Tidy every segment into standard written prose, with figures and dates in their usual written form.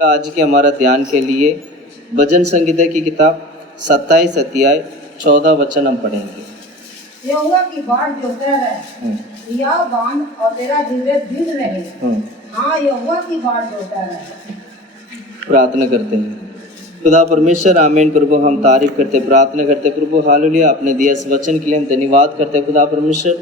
आज के हमारा ध्यान के लिए भजन संगीता की किताब 27 अध्याय 14 वचन हम पढ़ेंगे। यहोवा की बाट जो कर है या बांध और तेरा जीवे दृढ़ रहे। हाँ, यहोवा की बाट जो कर है। प्रार्थना करते हैं। खुदा परमेश्वर आमीन। प्रभु हम तारीफ करते, प्रार्थना करते प्रभु हालेलुया। आपने दिया इस वचन के लिए हम धन्यवाद करते खुदा परमेश्वर।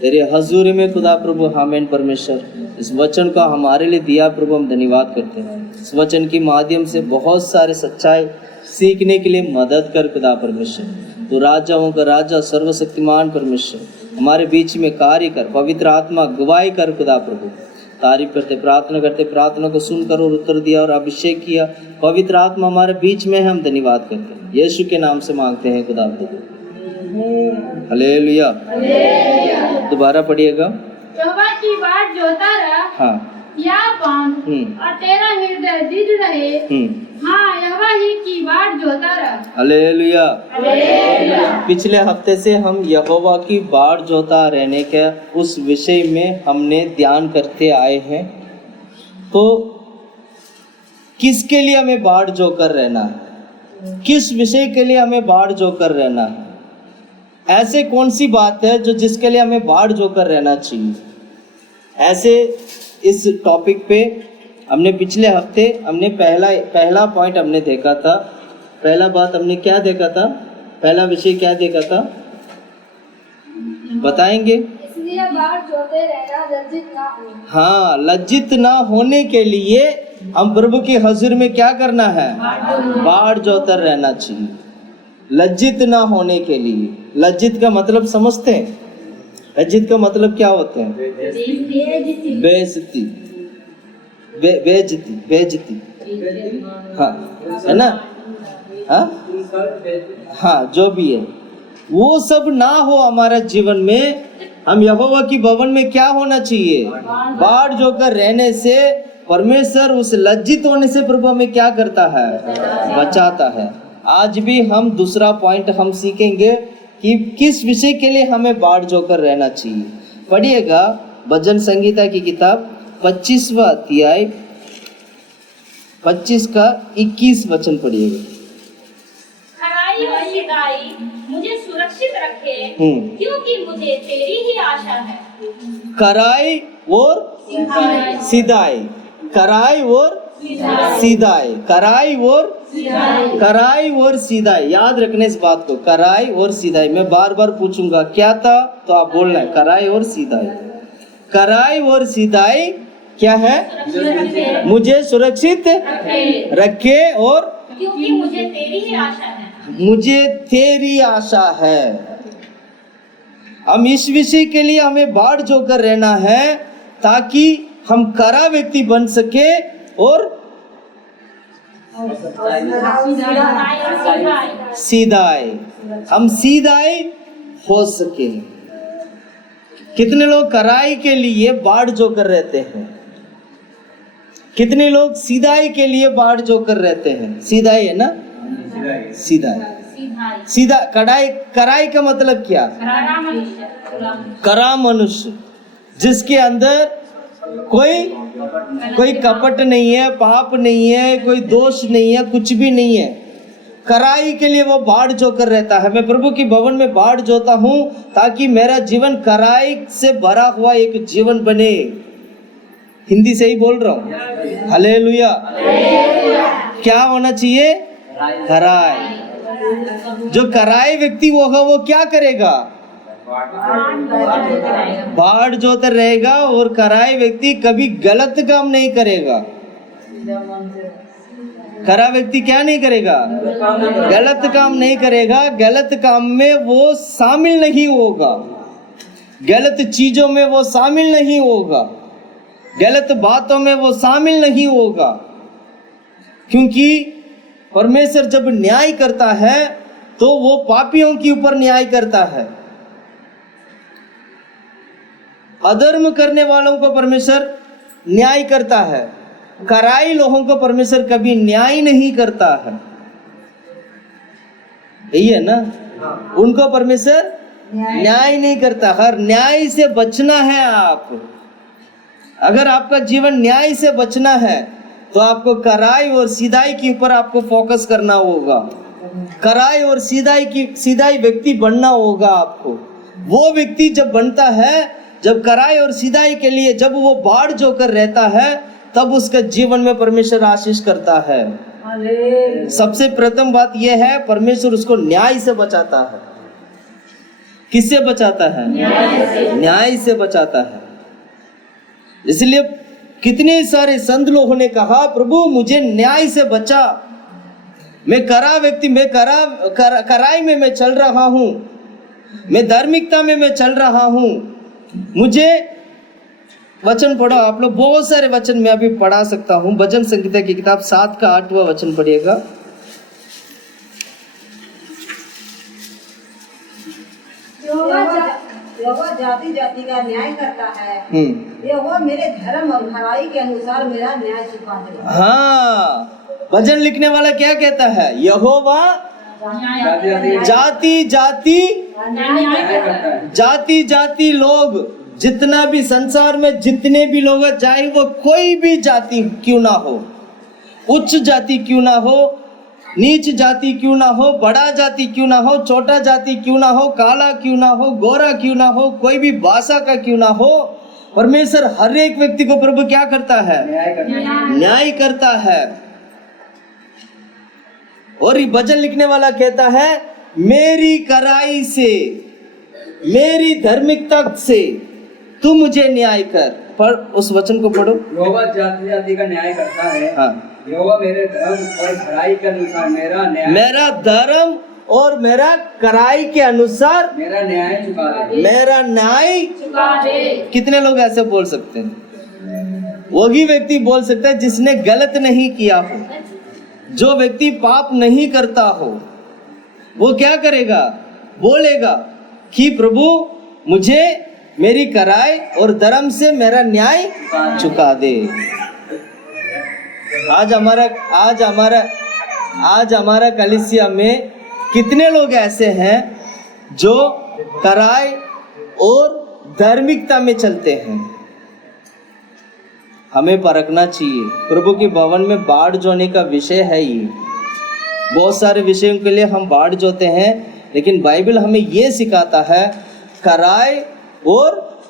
तेरे हजूरी में खुदा प्रभु आमीन परमेश्वर, इस वचन का हमारे लिए दिया प्रभु, हम धन्यवाद करते हैं। इस वचन के माध्यम से बहुत सारे सच्चाई सीखने के लिए मदद कर खुदा परमेश्वर। तो राजाओं का राजा सर्वशक्तिमान परमेश्वर हमारे बीच में कार्य कर, पवित्र आत्मा गवाही कर खुदा प्रभु। तारीफ करते, प्रार्थना करते, प्रार्थना को सुनकर और उत्तर दिया और अभिषेक किया। पवित्र आत्मा हमारे बीच में है, हम धन्यवाद करते हैं। यीशु के नाम से मांगते हैं खुदा प्रभु, हालेलुया। दोबारा पढ़िएगा। यहोवा की बाट जोता रहा, हाँ, या बांध और तेरा हृदय दृढ़ रहे। हाँ, यहोवा ही की बाट जोता रहा। हालेलुया। पिछले हफ्ते से हम यहोवा की बाट जोता रहने के उस विषय में हमने ध्यान करते आए हैं। तो किसके लिए हमें बाट जोकर रहना है, किस विषय के लिए हमें बाट जोकर रहना है, ऐसे कौन सी बात है जो जिसके लिए हमें बाट जोकर रहना चाहिए। ऐसे इस टॉपिक पे हमने पिछले हफ्ते हमने पहला पॉइंट हमने देखा था। पहला बात हमने क्या देखा था, पहला विषय क्या देखा था, बताएंगे? इसलिए बाट जोते रहना, लज्जित ना हो। हाँ, लज्जित ना होने के लिए हम प्रभु के हजूर में क्या करना है, बाट जोतर रहना चाहिए। लज्जित ना होने के लिए, लज्जित का मतलब समझते हैं? लज्जित का मतलब क्या होते हैं? बेइज्जती, बेइज्जती, बेइज्जती, हाँ, है ना? हाँ, जो भी है वो सब ना हो हमारा जीवन में। हम यहोवा की भवन में क्या होना चाहिए, बाट जोकर रहने से परमेश्वर उस लज्जित होने से प्रभु हमें क्या करता है, बचाता है। आज भी हम दूसरा पॉइंट हम सीखेंगे कि किस विषय के लिए हमें बाट जोकर रहना चाहिए। पढ़िएगा भजन संगीता की किताब 25वां अध्याय 25 का 21 वचन पढ़िएगा। खराई और सिधाई मुझे सुरक्षित रखे, क्योंकि मुझे तेरी ही आशा है। खराई और सिधाई, खराई और सीधाई, कराई और सीधाई। याद रखने इस बात को, कराई और सीधाई। मैं बार बार पूछूंगा क्या था तो आप बोलना है, कराई और सीधाई। कराई और सीधाई क्या है? मुझे सुरक्षित रखे और क्योंकि मुझे तेरी ही आशा है। मुझे तेरी आशा है। हम इस विषय के लिए हमें बाट जोकर रहना है ताकि हम करा व्यक्ति बन सके और सीधाई, हम सीधाई हो सके। कितने लोग कराई के लिए बाट जोकर रहते हैं, कितने लोग सीधाई के लिए बाट जोकर रहते हैं? सीधाई है ना, सीधाई, सीधा। कराई का मतलब क्या? करा मनुष्य, जिसके अंदर कोई कपट नहीं है, पाप नहीं है, कोई दोष नहीं है, कुछ भी नहीं है। कराई के लिए वो बाट जोकर रहता है। मैं प्रभु की भवन में बाट जोता हूँ ताकि मेरा जीवन कराई से भरा हुआ एक जीवन बने। हिंदी से ही बोल रहा हूँ, हालेलुया। क्या होना चाहिए? कराई। जो कराई व्यक्ति होगा वो क्या करेगा? बाट जोतर रहेगा। और कराई व्यक्ति कभी गलत काम नहीं करेगा। करा व्यक्ति क्या नहीं करेगा? गलत काम नहीं करेगा। गलत काम में वो शामिल नहीं होगा, गलत चीजों में वो शामिल नहीं होगा, गलत बातों में वो शामिल नहीं होगा। क्योंकि परमेश्वर जब न्याय करता है तो वो पापियों के ऊपर न्याय करता है। अधर्म करने वालों को परमेश्वर न्याय करता है। कराई लोगों को परमेश्वर कभी न्याय नहीं करता है। यही है ना, उनको परमेश्वर न्याय नहीं करता। हर न्याय से बचना है आप। अगर आपका जीवन न्याय से बचना है तो आपको कराई और सीधाई के ऊपर आपको फोकस करना होगा। कराई और सीधाई व्यक्ति बनना होगा आपको। वो व्यक्ति जब बनता है, जब कराई और सीधाई के लिए जब वो बाढ़ जोकर रहता है, तब उसका जीवन में परमेश्वर आशीष करता है। सबसे प्रथम बात यह है, परमेश्वर उसको न्याय से बचाता है। किससे बचाता है? न्याय से बचाता है। इसलिए कितने सारे संत लोगों ने कहा, प्रभु मुझे न्याय से बचा, मैं कराई में मैं चल रहा हूं, मैं धार्मिकता में मैं चल रहा हूं, मुझे वचन पढ़ो आप लोग। बहुत सारे वचन मैं अभी पढ़ा सकता हूं। भजन संहिता की किताब 7 का 8वां वचन पढ़िएगा। यहोवा जाति जाति का न्याय करता है। यहोवा मेरे धर्म और भलाई के अनुसार मेरा न्याय चुका दे। हाँ, भजन लिखने वाला क्या कहता है? यहोवा जाति जाति लोग, जितना भी संसार में जितने भी लोग हैं, चाहे वो कोई भी जाति क्यों ना हो, उच्च जाति क्यों ना हो, नीच जाति क्यों ना हो, बड़ा जाति क्यों ना हो, छोटा जाति क्यों ना हो, काला क्यों ना हो, गोरा क्यों ना हो, कोई भी भाषा का क्यों ना हो, परमेश्वर हर एक व्यक्ति को प्रभु क्या करता है? न्याय करता है। और ये भजन लिखने वाला कहता है, मेरी कराई से, मेरी धार्मिकता से तू मुझे न्याय कर। पर उस वचन को पढ़ो। यहोवा जाति जाति का न्याय करता है। हाँ, यहोवा मेरे धर्म और भलाई के अनुसार मेरा धर्म और मेरा कराई के अनुसार मेरा न्याय चुका दे। मेरा न्याय चुका दे। कितने लोग ऐसे बोल सकते हैं? वही व्यक्ति बोल सकता है जिसने गलत नहीं किया हो। जो व्यक्ति पाप नहीं करता हो, वो क्या करेगा? बोलेगा कि प्रभु मुझे मेरी कराई और धर्म से मेरा न्याय चुका दे। आज हमारा कलीसिया में कितने लोग ऐसे हैं जो कराई और धार्मिकता में चलते हैं? हमें परखना चाहिए। प्रभु के भवन में बाढ़ जोने का विषय है ये। बहुत सारे विषयों के लिए हम बाढ़ जोते हैं, लेकिन बाइबल हमें ये सिखाता है, कराई और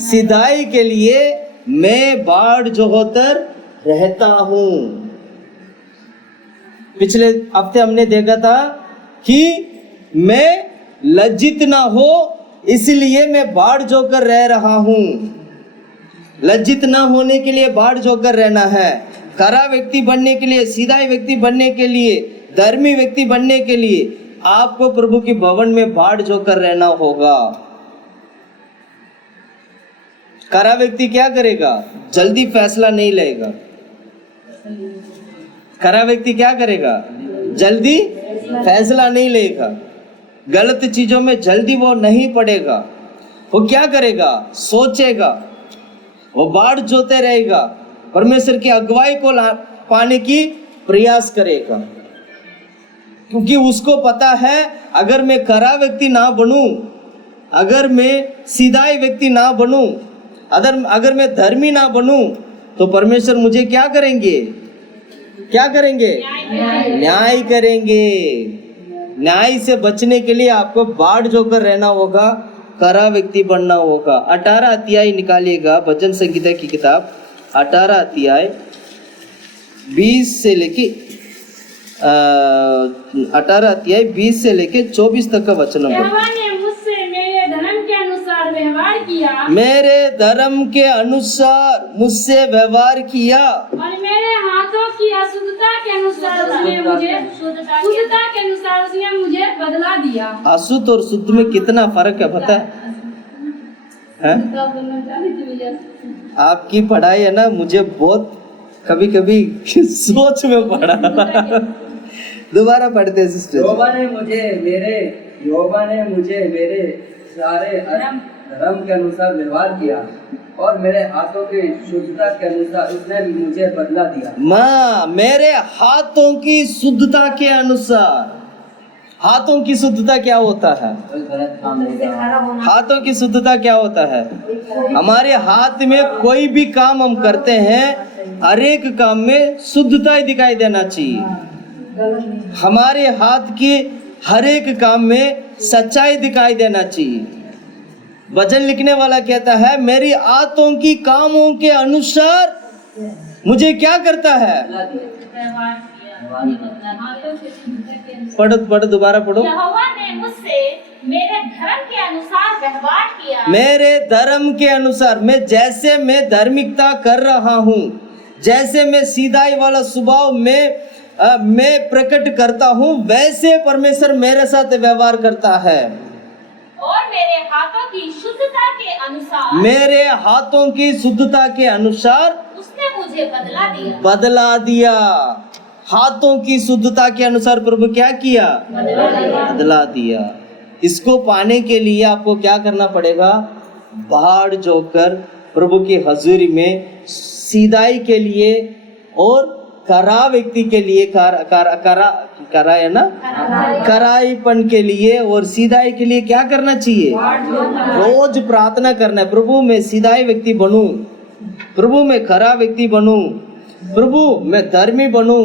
सीधाई के लिए मैं बाढ़ जोहतर रहता हूं। पिछले हफ्ते हमने देखा था कि मैं लज्जित ना हो, इसलिए मैं बाढ़ जोकर रह रहा हूं। लज्जित ना होने के लिए बाढ़ जोकर रहना है। खरा व्यक्ति बनने के लिए, सीधा व्यक्ति बनने के लिए, धर्मी व्यक्ति बनने के लिए आपको प्रभु के भवन में बाढ़ जोकर रहना होगा। खरा व्यक्ति क्या करेगा? जल्दी फैसला नहीं लेगा। खरा व्यक्ति क्या करेगा? जल्दी फैसला नहीं लेगा। गलत चीजों में जल्दी वो नहीं पड़ेगा। वो क्या करेगा? सोचेगा। वो बाढ़ जोते रहेगा। परमेश्वर की अगुवाई को पाने की प्रयास करेगा, क्योंकि उसको पता है अगर मैं खरा व्यक्ति ना बनूं, अगर मैं सीधा व्यक्ति ना बनूं, अगर मैं धर्मी ना बनूं, तो परमेश्वर मुझे क्या करेंगे? क्या करेंगे? न्याय करेंगे। न्याय से बचने के लिए आपको बाढ़ जोकर रहना होगा, खरा व्यक्ति बनना होगा। 18 अध्याय निकालिएगा, भजन संहिता की किताब 18 अध्याय 20 से लेके 18 अध्याय 20 से लेके 24 तक का वचन। यहोवा ने मुझसे मेरे धर्म के अनुसार व्यवहार किया, मेरे धर्म के अनुसार मुझसे व्यवहार किया, और मेरे हाथों की अशुद्धता के अनुसार उसने मुझे बदला दिया। अशुद्ध और शुद्ध में कितना फर्क है पता है? आपकी पढ़ाई है ना, मुझे बहुत कभी कभी सोच में पड़ा। दोबारा पढ़ते हैं सिस्टर। यहोवा ने मुझे मेरे सारे धर्म के अनुसार व्यवहार किया, और मेरे हाथों की शुद्धता के अनुसार उसने मुझे बदला दिया। माँ, मेरे हाथों की शुद्धता के अनुसार। हाथों की शुद्धता क्या होता है? हाथों की शुद्धता क्या होता है? हमारे हाथ में कोई भी काम हम करते हैं, हर एक काम में शुद्धता ही दिखाई देना चाहिए। गलत नहीं। हमारे हाथ के हर एक काम में सच्चाई दिखाई देना चाहिए। भजन लिखने वाला कहता है, मेरी आंतों की कामों के अनुसार मुझे क्या करता है? पढ़ो दोबारा पढ़ो। यहोवा ने मुझसे मेरे धर्म के अनुसार व्यवहार किया। मेरे धर्म के अनुसार, मैं धार्मिकता कर रहा हूँ, जैसे मैं सीधाई वाला स्वभाव मैं प्रकट करता हूँ, वैसे परमेश्वर मेरे साथ व्यवहार करता है। और मेरे हाथों की शुद्धता के अनुसार, मेरे हाथों की शुद्धता के अनुसार उसने मुझे बदला दिया। हाथों की शुद्धता के अनुसार प्रभु क्या किया? बदला दिया। इसको पाने के लिए आपको क्या करना पड़ेगा? बाहर जोकर प्रभु की हजूरी में सीधाई के लिए और करा व्यक्ति के लिए करा है ना, कराईपन के लिए और सीधाई के लिए क्या करना चाहिए? रोज प्रार्थना करना है, प्रभु मैं सीधाई व्यक्ति बनूं, प्रभु मैं खरा व्यक्ति बनूं, प्रभु मैं धर्मी बनूं।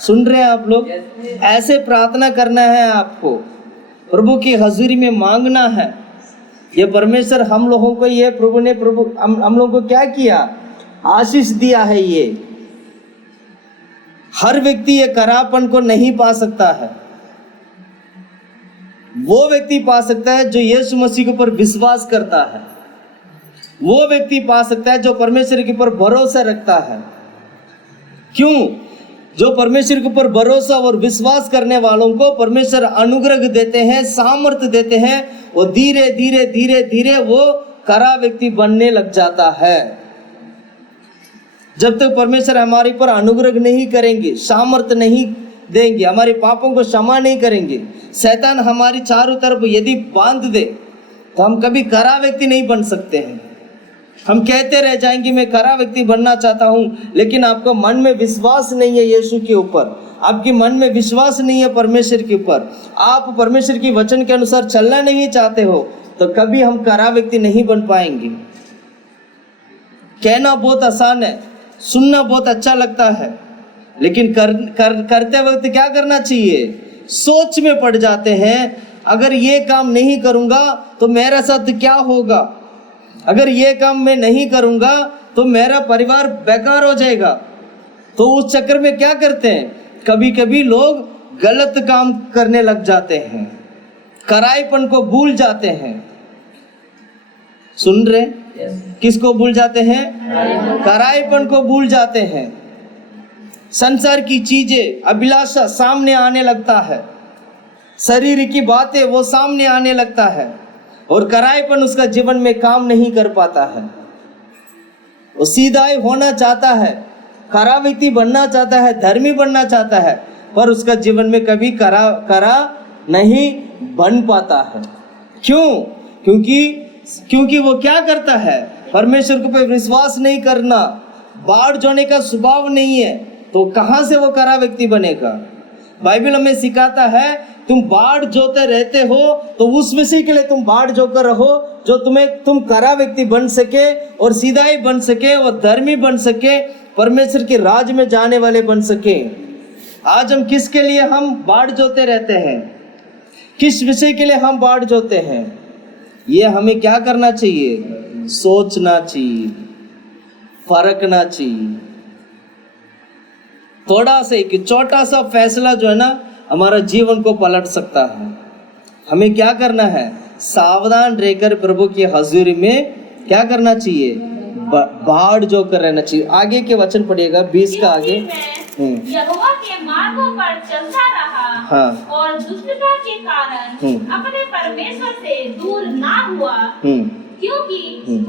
सुन रहे हैं आप लोग? ऐसे प्रार्थना करना है आपको, प्रभु की हजूरी में मांगना है। ये परमेश्वर हम लोगों को, ये प्रभु ने हम लोगों को क्या किया? आशीष दिया है। ये हर व्यक्ति ये करापन को नहीं पा सकता है। वो व्यक्ति पा सकता है जो यीशु मसीह के ऊपर विश्वास करता है। वो व्यक्ति पा सकता है जो परमेश्वर के ऊपर भरोसा रखता है। क्यों? जो परमेश्वर के ऊपर भरोसा और विश्वास करने वालों को परमेश्वर अनुग्रह देते हैं, सामर्थ्य देते हैं। वो धीरे धीरे धीरे धीरे वो करा व्यक्ति बनने लग जाता है। जब तक परमेश्वर हमारे पर अनुग्रह नहीं करेंगे, सामर्थ्य नहीं देंगे, हमारे पापों को क्षमा नहीं करेंगे, शैतान हमारी चारों तरफ यदि बांध दे, तो हम कभी करा व्यक्ति नहीं बन सकते हैं। हम कहते रह जाएंगे मैं करा व्यक्ति बनना चाहता हूं, लेकिन आपका मन में विश्वास नहीं है यीशु के ऊपर, आपके मन में विश्वास नहीं है परमेश्वर के ऊपर, आप परमेश्वर की वचन के अनुसार चलना नहीं चाहते हो, तो कभी हम करा व्यक्ति नहीं बन पाएंगे। कहना बहुत आसान है, सुनना बहुत अच्छा लगता है, लेकिन करते वक्त क्या करना चाहिए? सोच में पड़ जाते हैं, अगर ये काम नहीं करूंगा तो मेरे साथ क्या होगा, अगर ये काम मैं नहीं करूंगा तो मेरा परिवार बेकार हो जाएगा। तो उस चक्कर में क्या करते हैं? कभी कभी लोग गलत काम करने लग जाते हैं, कराईपन को भूल जाते हैं। सुन रहे? किसको भूल जाते हैं? कराईपन को भूल जाते हैं। संसार की चीजें, अभिलाषा सामने आने लगता है, शरीर की बातें वो सामने आने लगता है, और कराईपन उसका जीवन में काम नहीं कर पाता है। वो सीधाई होना चाहता है, करा व्यक्ति बनना चाहता है, धर्मी बनना चाहता है, पर उसका जीवन में कभी करा नहीं बन पाता है। क्यों? क्योंकि वो क्या करता है? परमेश्वर के ऊपर विश्वास नहीं करना, बाढ़ जोने का स्वभाव नहीं है, तो कहां से वो करा व्यक्ति बनेगा? बाइबल हमें सिखाता है, तुम बाढ़ जोते रहते हो तो उस विषय के लिए तुम बाढ़ जोकर रहो जो तुम करा व्यक्ति बन सके और सीधाई बन सके और धर्मी बन सके, परमेश्वर के राज में जाने वाले बन सके। आज हम किसके लिए हम बाढ़ जोते रहते हैं? किस विषय के लिए हम बाढ़ जोते हैं? ये हमें क्या करना चाहिए? सोचना चाहिए, परखना चाहिए। थोड़ा सा एक छोटा सा फैसला जो है ना, हमारा जीवन को पलट सकता है। हमें क्या करना है? सावधान रहकर प्रभु की हजूरी में क्या करना चाहिए? बाढ़ जो कर रहना चाहिए। आगे के वचन पढ़िएगा 20 का आगे। यहोवा के मार्गों पर चलता रहा, हाँ। और दुष्टता के कारण अपने परमेश्वर से दूर ना हुआ, क्योंकि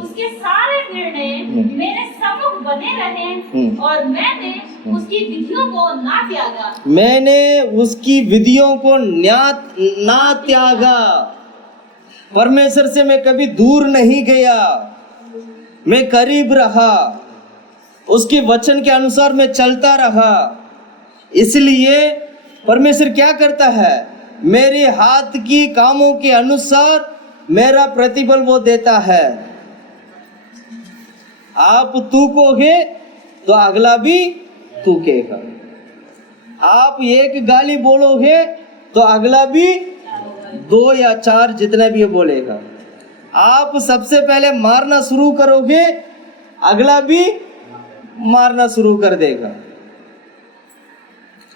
उसके सारे निर्णय मेरे सम्मुख बने रहे और मैंने उसकी विधियों को ना त्यागा। मैंने उसकी विधियों को ना त्यागा। परमेश्वर से मैं कभी दूर नहीं गया, मैं करीब रहा, उसके वचन के अनुसार मैं चलता रहा। इसलिए परमेश्वर क्या करता है? मेरे हाथ की कामों के अनुसार मेरा प्रतिफल वो देता है। आप तूकोगे तो अगला भी थूकेगा। आप एक गाली बोलोगे तो अगला भी 2 या 4 जितना भी बोलेगा। आप सबसे पहले मारना शुरू करोगे, अगला भी मारना शुरू कर देगा।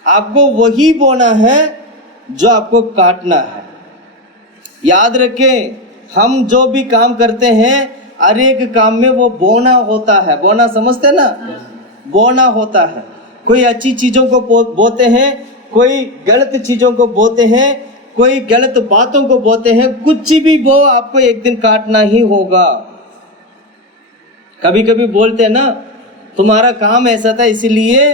आपको वही बोना है जो आपको काटना है। याद रखें, हम जो भी काम करते हैं हर एक काम में वो बोना होता है। बोना समझते ना, बोना होता है। कोई अच्छी चीजों को बोते हैं, कोई गलत चीजों को बोते हैं, कोई गलत बातों को बोते हैं। कुछ भी बो, आपको एक दिन काटना ही होगा। कभी कभी बोलते हैं ना, तुम्हारा काम ऐसा था इसीलिए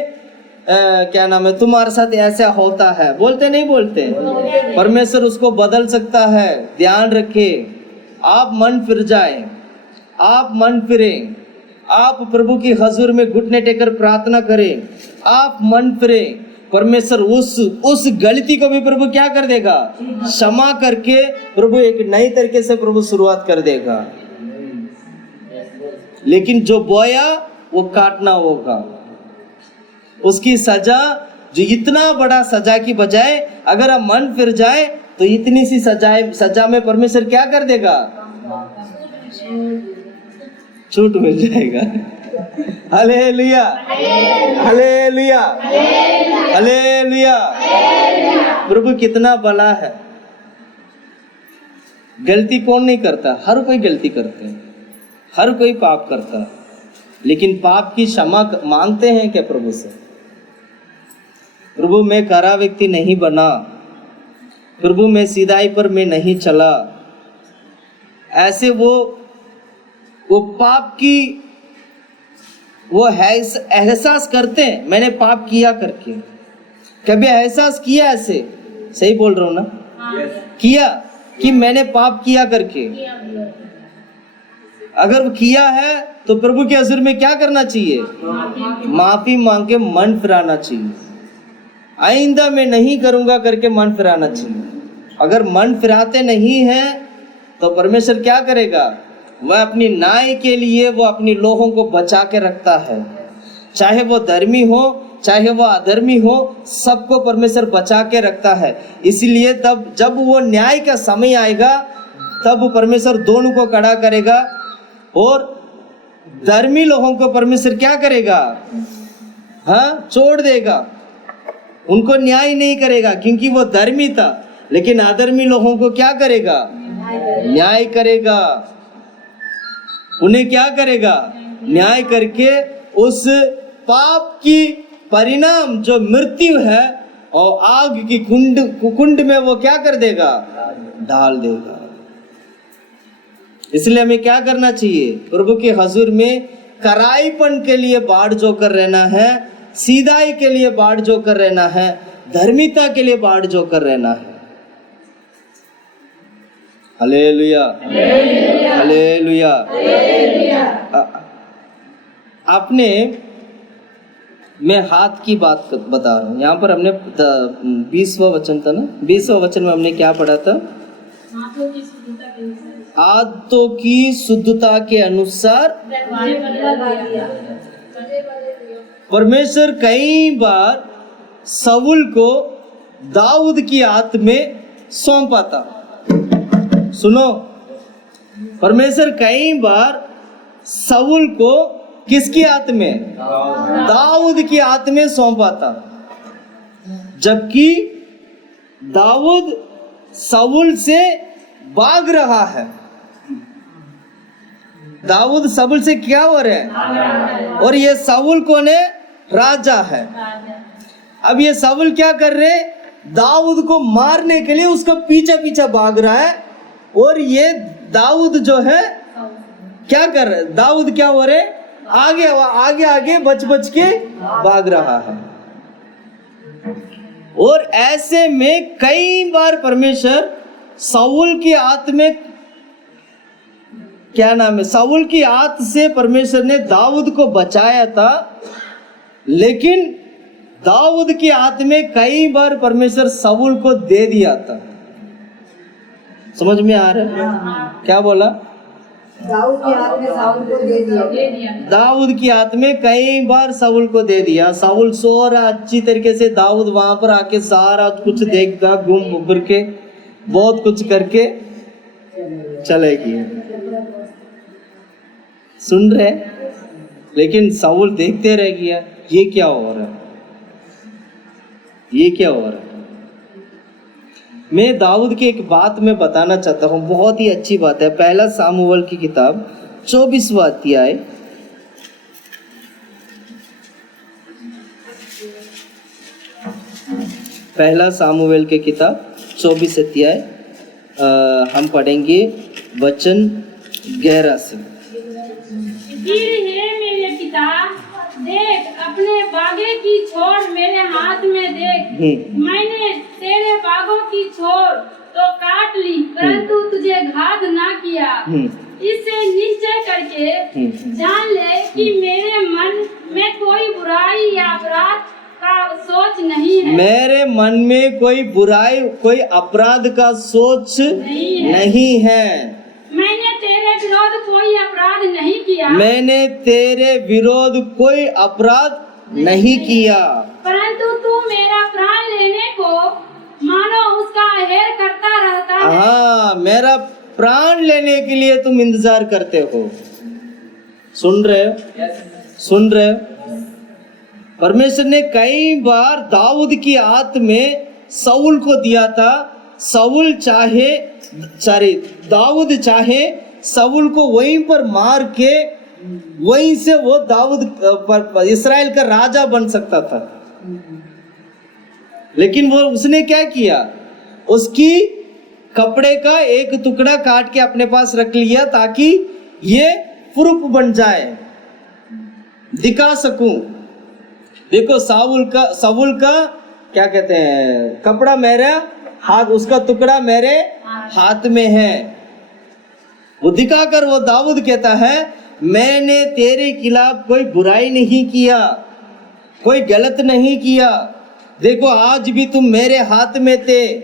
क्या नाम है, तुम्हारे साथ ऐसा होता है। बोलते नहीं बोलते? परमेश्वर उसको बदल सकता है। ध्यान रखें, आप मन फिर जाए, आप मन फिरें, आप प्रभु की हजूर में घुटने टेकर प्रार्थना करें, आप मन फिरें। परमेश्वर उस गलती को भी प्रभु क्या कर देगा, क्षमा करके प्रभु एक नई तरीके से प्रभु शुरुआत कर देगा। लेकिन जो बोया वो काटना होगा। उसकी सजा, जो इतना बड़ा सजा की बजाय अगर हम मन फिर जाए तो इतनी सी सजा में परमेश्वर क्या कर देगा, छूट मिल जाएगा। Hallelujah, hallelujah, hallelujah. प्रभु कितना भला है। गलती कौन नहीं करता? हर कोई गलती करते हैं, हर कोई पाप करता है। लेकिन पाप की क्षमा मांगते हैं क्या प्रभु से? प्रभु मैं करा व्यक्ति नहीं बना, प्रभु मैं सीधाई पर मैं नहीं चला। ऐसे वो पाप की वो एहसास करते हैं, मैंने पाप किया करके। कभी एहसास किया ऐसे? सही बोल रहा हूं ना? किया कि मैंने पाप किया करके। अगर किया है तो प्रभु के हजूर में क्या करना चाहिए? माफी मांग के मन फिराना चाहिए। आइंदा मैं नहीं करूंगा करके मन फिराना चाहिए। अगर मन फिराते नहीं है तो परमेश्वर क्या करेगा? वह अपनी न्याय के लिए वो अपनी लोगों को बचा के रखता है। चाहे वो धर्मी हो चाहे वो अधर्मी हो, सबको परमेश्वर बचा के रखता है। इसलिए तब जब वो न्याय का समय आएगा तब परमेश्वर दोनों को खड़ा करेगा और धर्मी लोगों को परमेश्वर क्या करेगा? हाँ, छोड़ देगा। उनको न्याय नहीं करेगा क्योंकि वो धर्मी था। लेकिन अधर्मी लोगों को क्या करेगा? न्याय करेगा। उन्हें क्या करेगा? न्याय करके उस पाप की परिणाम जो मृत्यु है और आग की कुंड में वो क्या कर देगा? डाल देगा। इसलिए हमें क्या करना चाहिए? प्रभु के हजूर में कराईपन के लिए बाढ़ जोकर रहना है, सीधाई के लिए बाढ़ जोकर रहना है, धर्मिता के लिए बाढ़ जोकर रहना है। Hallelujah, hallelujah. आपने, मैं हाथ की बात बता रहा हूँ। यहाँ पर हमने 20वां वचन था ना, 20वां वचन में हमने क्या पढ़ा था? आदतों की शुद्धता के अनुसार परमेश्वर कई बार शाऊल को दाऊद की आत्म में सौंपा था। सुनो, परमेश्वर कई बार शाऊल को किसकी आत्म में? दाऊद की आत्म में सौंपा था। जबकि दाऊद शाऊल से भाग रहा है। दाऊद शाऊल से क्या हो रहा है? और ये शाऊल कौन है? राजा है। अब ये शाऊल क्या कर रहे? दाऊद को मारने के लिए उसका पीछे पीछे भाग रहा है। और ये दाऊद जो है क्या कर रहे? दाऊद क्या हो रहे? आगे आगे आगे बच बच के भाग रहा है। और ऐसे में कई बार परमेश्वर शाऊल की आत्म में, क्या नाम है, शाऊल की आत्म से परमेश्वर ने दाऊद को बचाया था। लेकिन दाऊद की आत्म में कई बार परमेश्वर शाऊल को दे दिया था। समझ में आ रहा है? क्या बोला? दाऊद के हाथ में साउल को दे दिया। दाऊद की हाथ में कई बार साउल को दे दिया। साउल सो रहा अच्छी तरीके से, दाऊद वहां पर आके सारा कुछ देखता, घूम उभर के बहुत कुछ करके चले गए। सुन रहे, लेकिन साउल देखते रह गया, ये क्या हो रहा है, ये क्या हो रहा है। मैं दाऊद की एक बात में बताना चाहता हूँ, बहुत ही अच्छी बात है। पहला सामुएल की किताब 24वां अध्याय, पहला सामुएल की किताब 24 अध्याय हम पढ़ेंगे वचन 11 से। फिर हे मेरे पिता, देख अपने बागे की छोर मेरे हाथ में देख। मैंने तेरे बागों की छोर तो काट ली, परंतु तुझे घात ना किया। इससे निश्चय करके जान ले कि मेरे मन में कोई बुराई या अपराध का सोच नहीं है। मेरे मन में कोई बुराई, कोई अपराध का सोच नहीं है। मैंने तेरे विरोध कोई अपराध नहीं किया। मैंने तेरे विरोध कोई अपराध नहीं किया, परंतु तू मेरा प्राण लेने को मानो उसका हेर करता रहता है। हाँ, मेरा प्राण लेने के लिए तुम इंतजार करते हो। सुन रहे हो, सुन रहे हो। परमेश्वर ने कई बार दाऊद की हाथ में साउल को दिया था। साउल चाहे, सॉरी, दाऊद चाहे साउल को वहीं पर मार के वहीं से वो दाऊद इस्राएल का राजा बन सकता था, लेकिन वो उसने क्या किया, उसकी कपड़े का एक टुकड़ा काट के अपने पास रख लिया ताकि ये प्रूफ बन जाए, दिखा सकूं। देखो साउल का क्या कहते हैं, कपड़ा मेरा हाथ, उसका टुकड़ा मेरे हाथ में है। वो दिखाकर वो दाऊद कहता है, मैंने तेरे खिलाफ कोई बुराई नहीं किया, कोई गलत नहीं किया। देखो आज भी तुम मेरे हाथ में थे।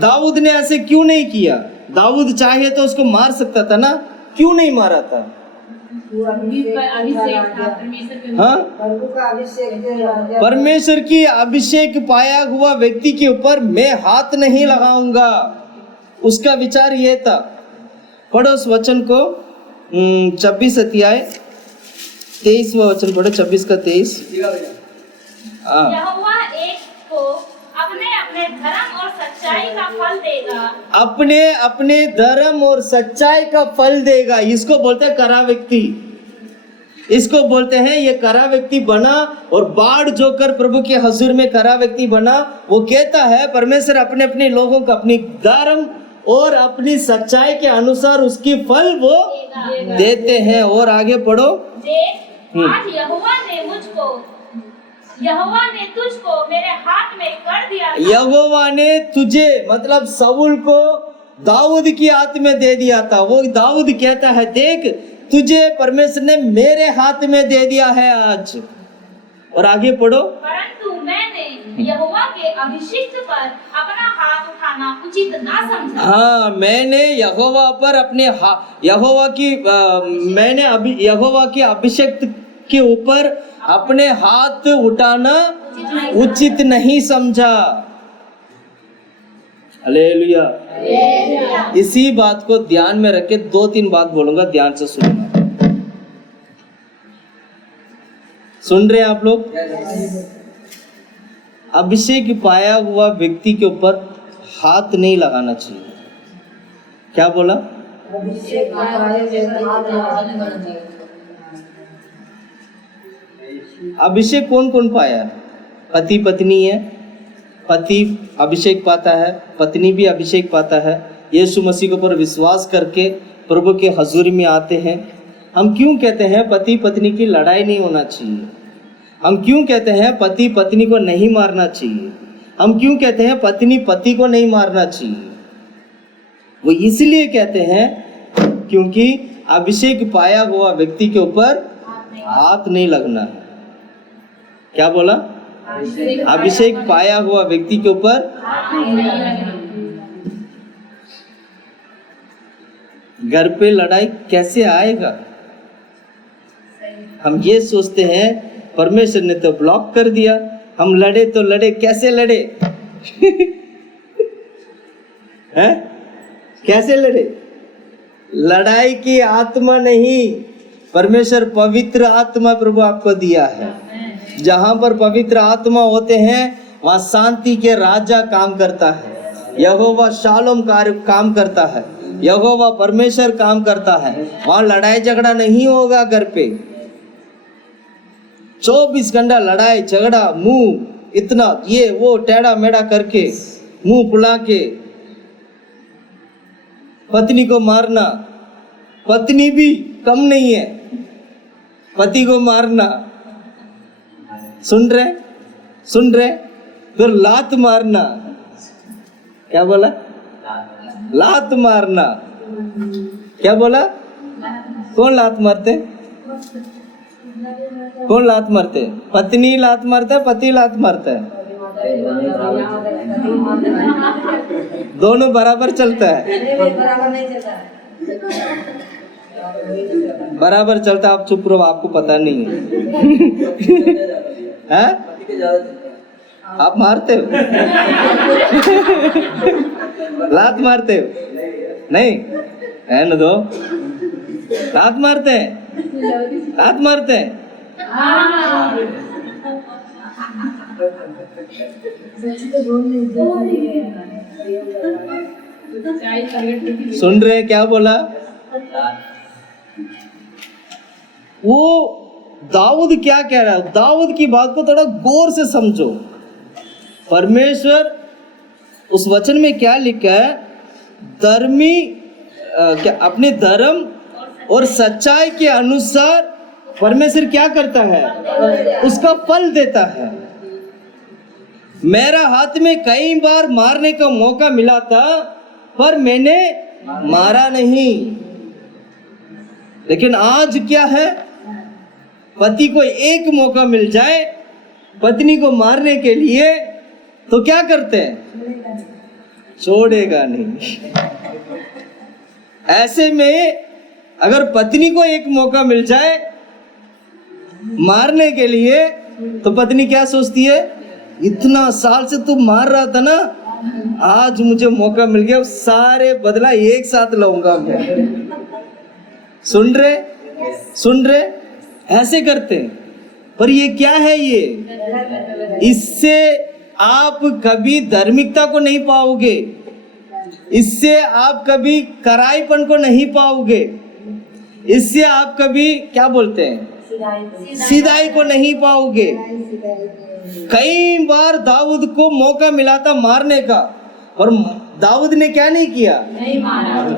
दाऊद ने ऐसे क्यों नहीं किया? दाऊद चाहे तो उसको मार सकता था ना, क्यों नहीं मारा था? हाँ, परमेश्वर की अभिषेक पाया हुआ व्यक्ति के ऊपर मैं हाथ नहीं लगाऊंगा, उसका विचार ये था। पढ़ो उस वचन को, 26 अध्याय 23वां वचन पढ़ो, 26 का 23। यहोवा एक को अपने अपने धर्म और सच्चाई का फल देगा। अपने अपने धर्म और सच्चाई का फल देगा। इसको बोलते हैं करा व्यक्ति, इसको बोलते हैं ये करा व्यक्ति बना और बाढ़ जोकर प्रभु के हजूर में करा व्यक्ति बना। वो कहता है परमेश्वर अपने अपने लोगों को अपनी धर्म और अपनी सच्चाई के अनुसार उसकी फल वो देते हैं। और आगे पढ़ो, देख आज यहोवा ने तुझको मेरे हाथ में कर दिया। यहोवा ने तुझे, मतलब साउल को दाऊद की हाथ में दे दिया था। वो दाऊद कहता है देख तुझे परमेश्वर ने मेरे हाथ में दे दिया है आज। और आगे पढ़ो, परंतु मैंने यहोवा के अभिषिक्त पर अपना हाथ उठाना उचित ना समझा। हाँ, मैंने यहोवा पर अपने यहोवा के अभिषिक्त के ऊपर अपने हाथ उठाना उचित नहीं समझा। हालेलुया। इसी बात को ध्यान में रख के 2-3 बात बोलूंगा, ध्यान से सुनना। सुन रहे हैं आप लोग? अभिषेक पाया हुआ व्यक्ति के ऊपर हाथ नहीं लगाना चाहिए। क्या बोला? अभिषेक कौन कौन पाया? पति पत्नी है, पति अभिषेक पाता है, पत्नी भी अभिषेक पाता है। यीशु मसीह के ऊपर विश्वास करके प्रभु के हजूरी में आते हैं। हम क्यों कहते हैं पति पत्नी की लड़ाई नहीं होना चाहिए? हम क्यों कहते हैं पति पत्नी को नहीं मारना चाहिए? हम क्यों कहते हैं पत्नी पति को नहीं मारना चाहिए? वो इसलिए कहते हैं क्योंकि अभिषेक पाया हुआ व्यक्ति के ऊपर हाथ नहीं लगना है। क्या बोला? अभिषेक पाया हुआ व्यक्ति के ऊपर घर पे लड़ाई कैसे आएगा? हम ये सोचते हैं परमेश्वर ने तो ब्लॉक कर दिया, हम लड़े तो लड़े, कैसे लड़े? हैं? कैसे लड़े? लड़ाई की आत्मा नहीं, परमेश्वर पवित्र आत्मा प्रभु आपको दिया है। जहां पर पवित्र आत्मा होते हैं वहां शांति के राजा काम करता है, यहोवा शालोम काम करता है, यहोवा परमेश्वर काम करता है। वहां लड़ाई झगड़ा नहीं होगा घर पे। 24 घंटा लड़ाई झगड़ा, मुंह इतना ये वो टेढ़ा मेढ़ा करके, मुंह फुला के पत्नी को मारना, पत्नी भी कम नहीं है, पति को मारना, सुन रहे, फिर लात मारना, क्या बोला? लात मारना, क्या बोला? कौन लात मारते? कौन लात मारते? पत्नी लात मारता है, पति लात मारता है? दोनों बराबर चलता है? बराबर नहीं चलता है। बराबर चलता, आप चुप रहो, आपको पता नहीं है। आप मारते हो? लात मारते हो? नहीं है न दो, लात मारते हैं, लात मारते हैं। सुन रहे क्या बोला? वो दाऊद क्या कह रहा है? दाऊद की बात को थोड़ा गौर से समझो। परमेश्वर उस वचन में क्या लिखा है? धर्मी क्या अपने धर्म और सच्चाई के अनुसार परमेश्वर क्या करता है? उसका फल देता है। मेरा हाथ में कई बार मारने का मौका मिला था, पर मैंने मारा नहीं। लेकिन आज क्या है? पति को एक मौका मिल जाए पत्नी को मारने के लिए तो क्या करते हैं? छोड़ेगा नहीं। ऐसे में अगर पत्नी को एक मौका मिल जाए मारने के लिए तो पत्नी क्या सोचती है? इतना साल से तू मार रहा था ना, आज मुझे मौका मिल गया, सारे बदला एक साथ लूंगा मैं। सुन रहे ऐसे करते हैं। पर ये क्या है? ये इससे आप कभी धार्मिकता को नहीं पाओगे, इससे आप कभी कराईपन को नहीं पाओगे, इससे आप कभी क्या बोलते हैं? सीधाई को नहीं पाओगे। कई बार दाऊद को मौका मिला था मारने का, और दाऊद ने क्या नहीं किया?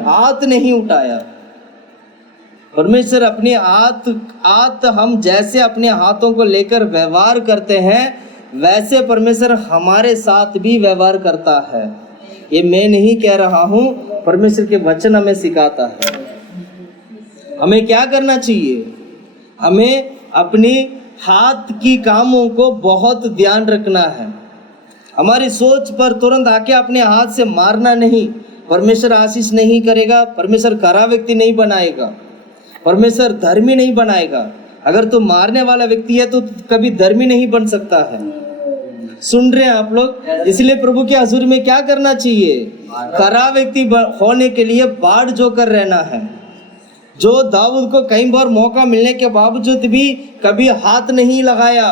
हाथ नहीं उठाया। परमेश्वर अपने हाथ हम जैसे अपने हाथों को लेकर व्यवहार करते हैं, वैसे परमेश्वर हमारे साथ भी व्यवहार करता है। ये मैं नहीं कह रहा हूं, परमेश्वर के वचन हमें सिखाता है। हमें क्या करना चाहिए? हमें अपनी हाथ की कामों को बहुत ध्यान रखना है। हमारी सोच पर तुरंत आके अपने हाथ से मारना नहीं। परमेश्वर आशीष नहीं करेगा, परमेश्वर खरा व्यक्ति नहीं बनाएगा, परमेश्वर धर्मी नहीं बनाएगा। अगर तू मारने वाला व्यक्ति है तो कभी धर्मी नहीं बन सकता है। सुन रहे हैं आप लोग? इसलिए प्रभु के हुजूर में क्या करना चाहिए? खरा व्यक्ति होने के लिए बाढ़ जो कर रहना है। जो दाऊद को कई बार मौका मिलने के बावजूद भी कभी हाथ नहीं लगाया,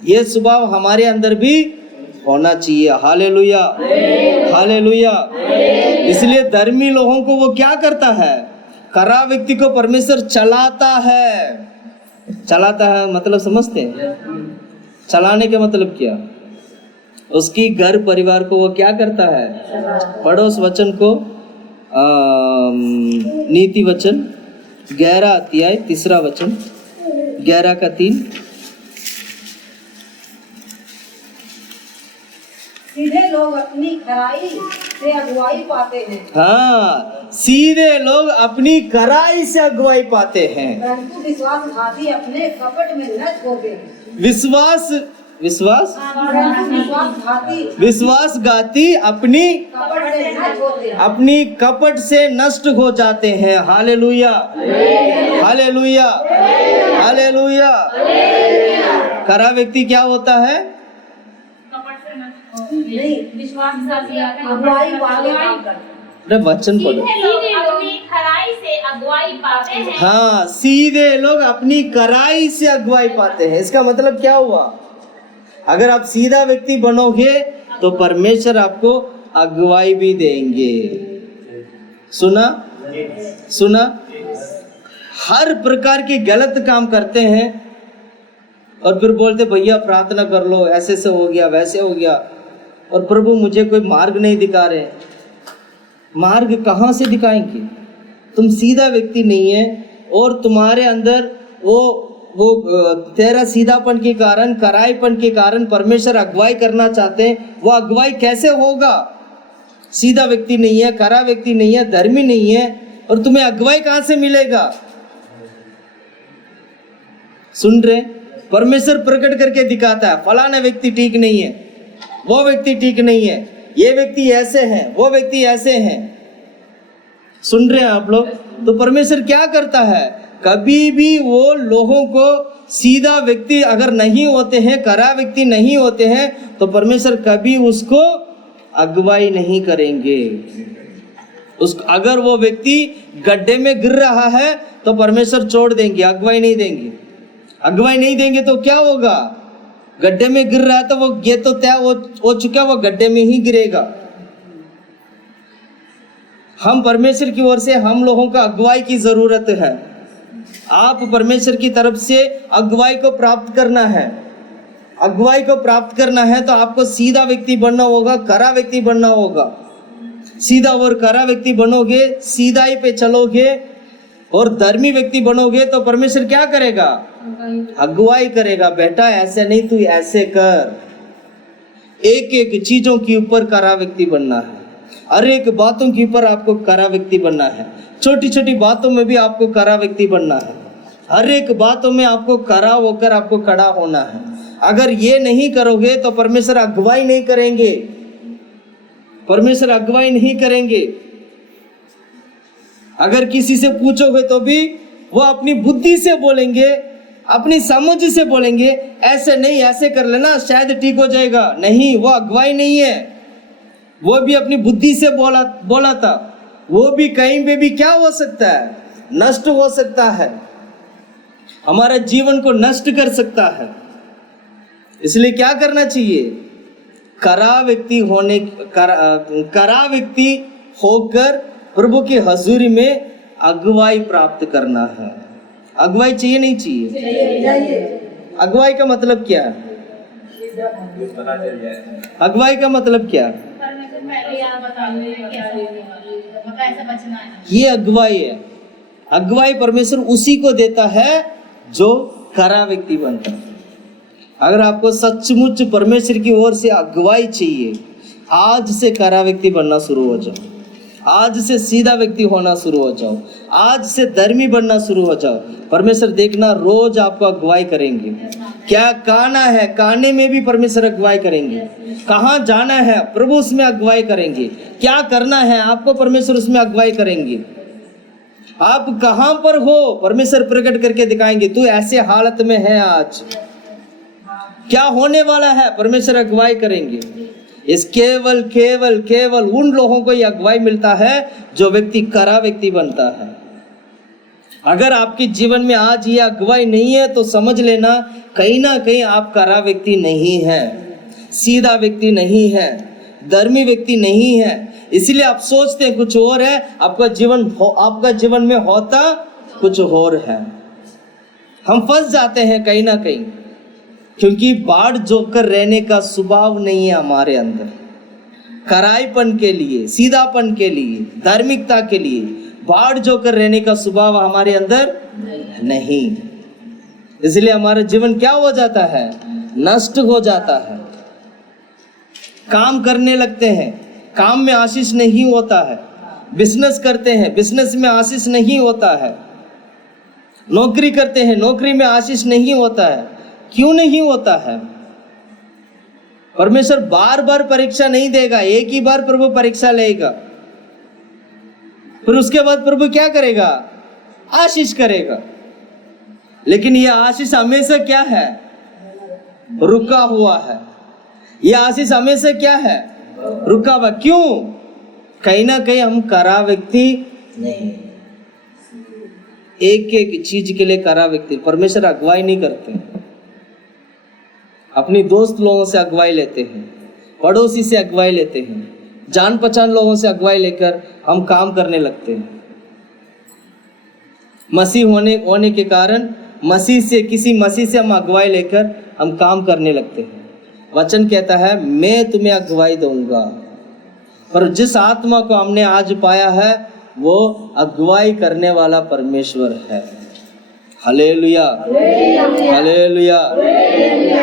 ये स्वभाव हमारे अंदर भी होना चाहिए। Hallelujah, hallelujah. इसलिए धर्मी लोगों को वो क्या करता है? खरा व्यक्ति को परमेश्वर चलाता है। चलाता है मतलब समझते हैं? चलाने का मतलब क्या? उसकी घर परिवार को वो क्या करता है? पढ़ो उस वचन को, नीति वचन 11 अध्याय 3 वचन, 11 का 3। सीधे लोग अपनी खराई से अगुवाई पाते हैं। हाँ, सीधे लोग अपनी खराई से अगुवाई पाते हैं, परंतु विश्वासघाती अपने कपट में नष्ट होते हैं। विश्वासघाती अपनी कपट से नष्ट हो जाते हैं। Hallelujah, hallelujah, hallelujah. खरा व्यक्ति क्या होता है? अरे वचन पढ़ो। सीधे लोग अपनी खराई से अगुवाई पाते हैं। हाँ, सीधे लोग अपनी कड़ाई से अगुवाई पाते हैं। इसका मतलब क्या हुआ? अगर आप सीधा व्यक्ति बनोगे तो परमेश्वर आपको अगुवाई भी देंगे। सुना सुना? हर प्रकार के गलत काम करते हैं और फिर बोलते भैया प्रार्थना कर लो, ऐसे से हो गया, वैसे हो गया, और प्रभु मुझे कोई मार्ग नहीं दिखा रहे। मार्ग कहाँ से दिखाएंगे? तुम सीधा व्यक्ति नहीं है और तुम्हारे अंदर वो तेरा सीधापन के कारण, कराईपन के कारण परमेश्वर अगुवाई करना चाहते हैं। वो अगुवाई कैसे होगा? सीधा व्यक्ति नहीं है, करा व्यक्ति नहीं है, धर्मी नहीं है, और तुम्हें अगुवाई कहाँ से मिलेगा? सुन रहे? परमेश्वर प्रकट करके दिखाता है फलाना व्यक्ति ठीक नहीं है, वो व्यक्ति ठीक नहीं है, ये व्यक्ति ऐसे हैं, वो व्यक्ति ऐसे हैं। सुन रहे हैं आप लोग? तो परमेश्वर क्या करता है? कभी भी वो लोगों को सीधा व्यक्ति अगर नहीं होते हैं, करा व्यक्ति नहीं होते हैं, तो परमेश्वर कभी उसको अगुवाई नहीं करेंगे। अगर वो व्यक्ति गड्ढे में गिर रहा है तो परमेश्वर छोड़ देंगे, अगुवाई नहीं देंगे। अगुवाई नहीं देंगे तो क्या होगा? गड्ढे में गिर रहा है तो वो ये तो तय हो चुका, वो गड्ढे में ही गिरेगा। हम परमेश्वर की ओर से हम लोगों का अगुवाई की जरूरत है। आप परमेश्वर की तरफ से अगुवाई को प्राप्त करना है। अगुवाई को प्राप्त करना है तो आपको सीधा व्यक्ति बनना होगा, करा व्यक्ति बनना होगा। सीधा और करा व्यक्ति बनोगे, सीधाई पे चलोगे और धर्मी व्यक्ति बनोगे तो परमेश्वर क्या करेगा? अगुवाई करेगा। बेटा ऐसे नहीं, तू ऐसे कर। एक एक चीजों के ऊपर करा व्यक्ति बनना है। हर एक बातों के ऊपर आपको करा व्यक्ति बनना है। छोटी छोटी बातों में भी आपको करा व्यक्ति बनना है। हर एक बातों में आपको करा होकर आपको खड़ा होना है। अगर ये नहीं करोगे तो परमेश्वर अगुवाई नहीं करेंगे। परमेश्वर अगुवाई नहीं करेंगे। अगर किसी से पूछोगे तो भी वो अपनी बुद्धि से बोलेंगे, अपनी समझ से बोलेंगे, ऐसे नहीं ऐसे कर लेना शायद ठीक हो जाएगा। नहीं, वो अगुवाई नहीं है। वो भी अपनी बुद्धि से बोला था। वो भी कहीं पे भी क्या हो सकता है? नष्ट हो सकता है, हमारा जीवन को नष्ट कर सकता है। इसलिए क्या करना चाहिए? करा व्यक्ति होकर प्रभु की हजूरी में अगुवाई प्राप्त करना है। अगुवाई चाहिए नहीं चाहिए? अगुवाई का मतलब क्या है? अगुवाई का मतलब क्या है? ये अगुवाई है। अगुवाई परमेश्वर उसी को देता है जो करा व्यक्ति बनता है। अगर आपको सचमुच परमेश्वर की ओर से अगुवाई चाहिए, आज से करा व्यक्ति बनना शुरू हो जाओ। आज से सीधा व्यक्ति होना शुरू हो जाओ। आज से धर्मी बनना शुरू हो जाओ। परमेश्वर देखना रोज आपको अगुवाई करेंगे। क्या कहना है, कहने में भी परमेश्वर अगुवाई करेंगे। कहाँ जाना है, प्रभु उसमें अगुवाई करेंगे। क्या करना है आपको, परमेश्वर उसमें अगुवाई करेंगे। आप कहाँ पर हो, परमेश्वर प्रकट करके दिखाएंगे। तू ऐसे हालत में है, आज क्या होने वाला है, परमेश्वर अगुवाई करेंगे। इस केवल केवल केवल उन लोगों को यह अगुवाई मिलता है जो व्यक्ति करा व्यक्ति बनता है। अगर आपके जीवन में आज ये अगुवाई नहीं है तो समझ लेना कहीं ना कहीं आप करा व्यक्ति नहीं है, सीधा व्यक्ति नहीं है, धर्मी व्यक्ति नहीं है। इसलिए आप सोचते हैं कुछ और है, आपका जीवन में होता कुछ और है। हम फंस जाते हैं कहीं ना कहीं, क्योंकि बाढ़ जोकर रहने का स्वभाव नहीं है हमारे अंदर। कराईपन के लिए, सीधापन के लिए, धार्मिकता के लिए बाढ़ जोकर रहने का स्वभाव हमारे अंदर नहीं। इसलिए हमारा जीवन क्या हो जाता है? नष्ट हो जाता है। काम करने लगते हैं, काम में आशीष नहीं होता है। बिजनेस करते हैं, बिजनेस में आशीष नहीं होता है। नौकरी करते हैं, नौकरी में आशीष नहीं होता है। क्यों नहीं होता है? परमेश्वर बार बार परीक्षा नहीं देगा, एक ही बार प्रभु परीक्षा लेगा, फिर उसके बाद प्रभु क्या करेगा? आशीष करेगा। लेकिन यह आशीष हमेशा क्या है? रुका हुआ है। यह आशीष हमेशा क्या है? रुका हुआ। क्यों? कहीं ना कहीं हम करा व्यक्ति नहीं, एक एक चीज के लिए करा व्यक्ति। परमेश्वर अगुवाई नहीं करते, अपनी दोस्त लोगों से अगुवाई लेते हैं, पड़ोसी से अगुवाई लेते हैं, जान पहचान लोगों से अगुवाई लेकर हम काम करने लगते हैं। मसीह होने के कारण किसी मसीह से हम अगुवाई लेकर हम काम करने लगते हैं। वचन कहता है मैं तुम्हें अगुवाई दूंगा। पर जिस आत्मा को हमने आज पाया है वो अगुवाई करने वाला परमेश्वर है। Hallelujah, hallelujah,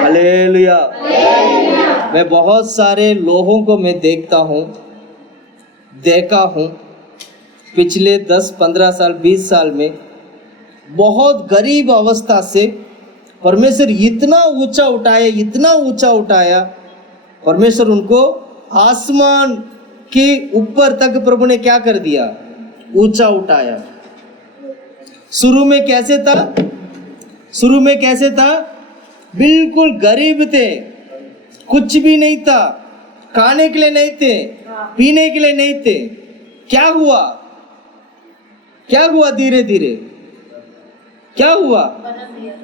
hallelujah. मैं बहुत सारे लोगों को मैं देखा हूँ पिछले 10-15 साल 20 साल में, बहुत गरीब अवस्था से परमेश्वर इतना ऊंचा उठाया, परमेश्वर उनको आसमान के ऊपर तक प्रभु ने क्या कर दिया? ऊंचा उठाया। शुरू में कैसे था? बिल्कुल गरीब थे, कुछ भी नहीं था, खाने के लिए नहीं थे, पीने के लिए नहीं थे। क्या हुआ? धीरे धीरे क्या हुआ?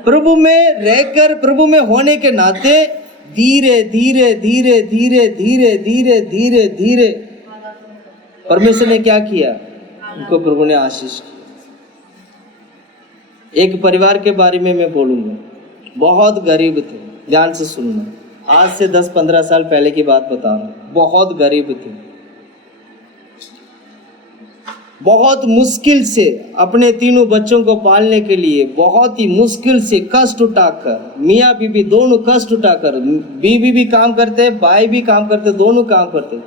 प्रभु में रहकर, प्रभु में होने के नाते धीरे धीरे परमेश्वर ने क्या किया? उनको प्रभु ने आशीष की। एक परिवार के बारे में मैं बोलूंगा, बहुत गरीब थे, ध्यान से सुनना। आज से 10-15 साल पहले की बात बता रहा हूं। बहुत गरीब थे, बहुत मुश्किल से अपने तीनों बच्चों को पालने के लिए बहुत ही मुश्किल से कष्ट उठाकर, मियाँ बीबी दोनों कष्ट उठाकर, बीबी भी काम करते, भाई भी काम करते, दोनों काम करते,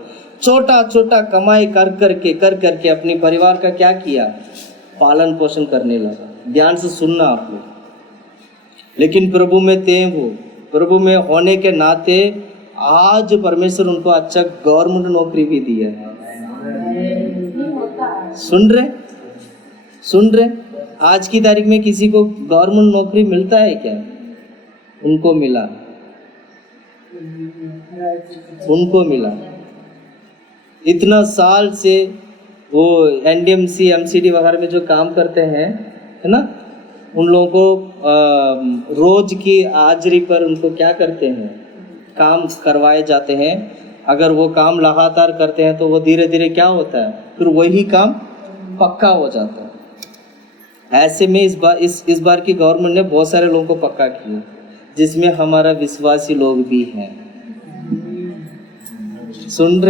छोटा कमाई कर करके अपने परिवार का क्या किया? पालन पोषण करने लगा। ध्यान से सुनना आप लोग। लेकिन प्रभु में थे वो, प्रभु में होने के नाते आज परमेश्वर उनको अच्छा गवर्नमेंट नौकरी भी दी है। सुन रहे? आज की तारीख में किसी को गवर्नमेंट नौकरी मिलता है क्या? उनको मिला। इतना साल से वो NDMC MCD वगैरह में जो काम करते हैं, है ना, उन लोगों को रोज की हाजिरी पर उनको क्या करते हैं? काम करवाए जाते हैं। अगर वो काम लगातार करते हैं तो वो धीरे धीरे क्या होता है? फिर वही काम पक्का हो जाता है। ऐसे में इस बार की गवर्नमेंट ने बहुत सारे लोगों को पक्का किया, जिसमें हमारा विश्वासी लोग भी हैं। सुन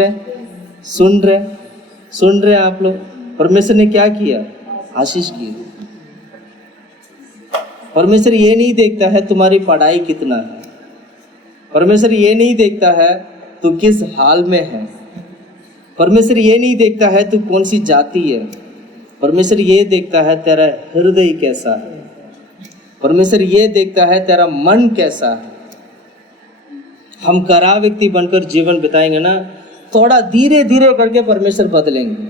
रहे आप लोग? परमेश्वर ने क्या किया? आशीष की। परमेश्वर ये नहीं देखता है तुम्हारी पढ़ाई कितना है, परमेश्वर ये नहीं देखता है तू किस हाल में है, परमेश्वर ये नहीं देखता है तू कौन सी जाति है, परमेश्वर ये देखता है तेरा हृदय कैसा है, परमेश्वर ये देखता है तेरा मन कैसा है। हम करा व्यक्ति बनकर जीवन बिताएंगे ना, थोड़ा धीरे धीरे करके परमेश्वर बदलेंगे।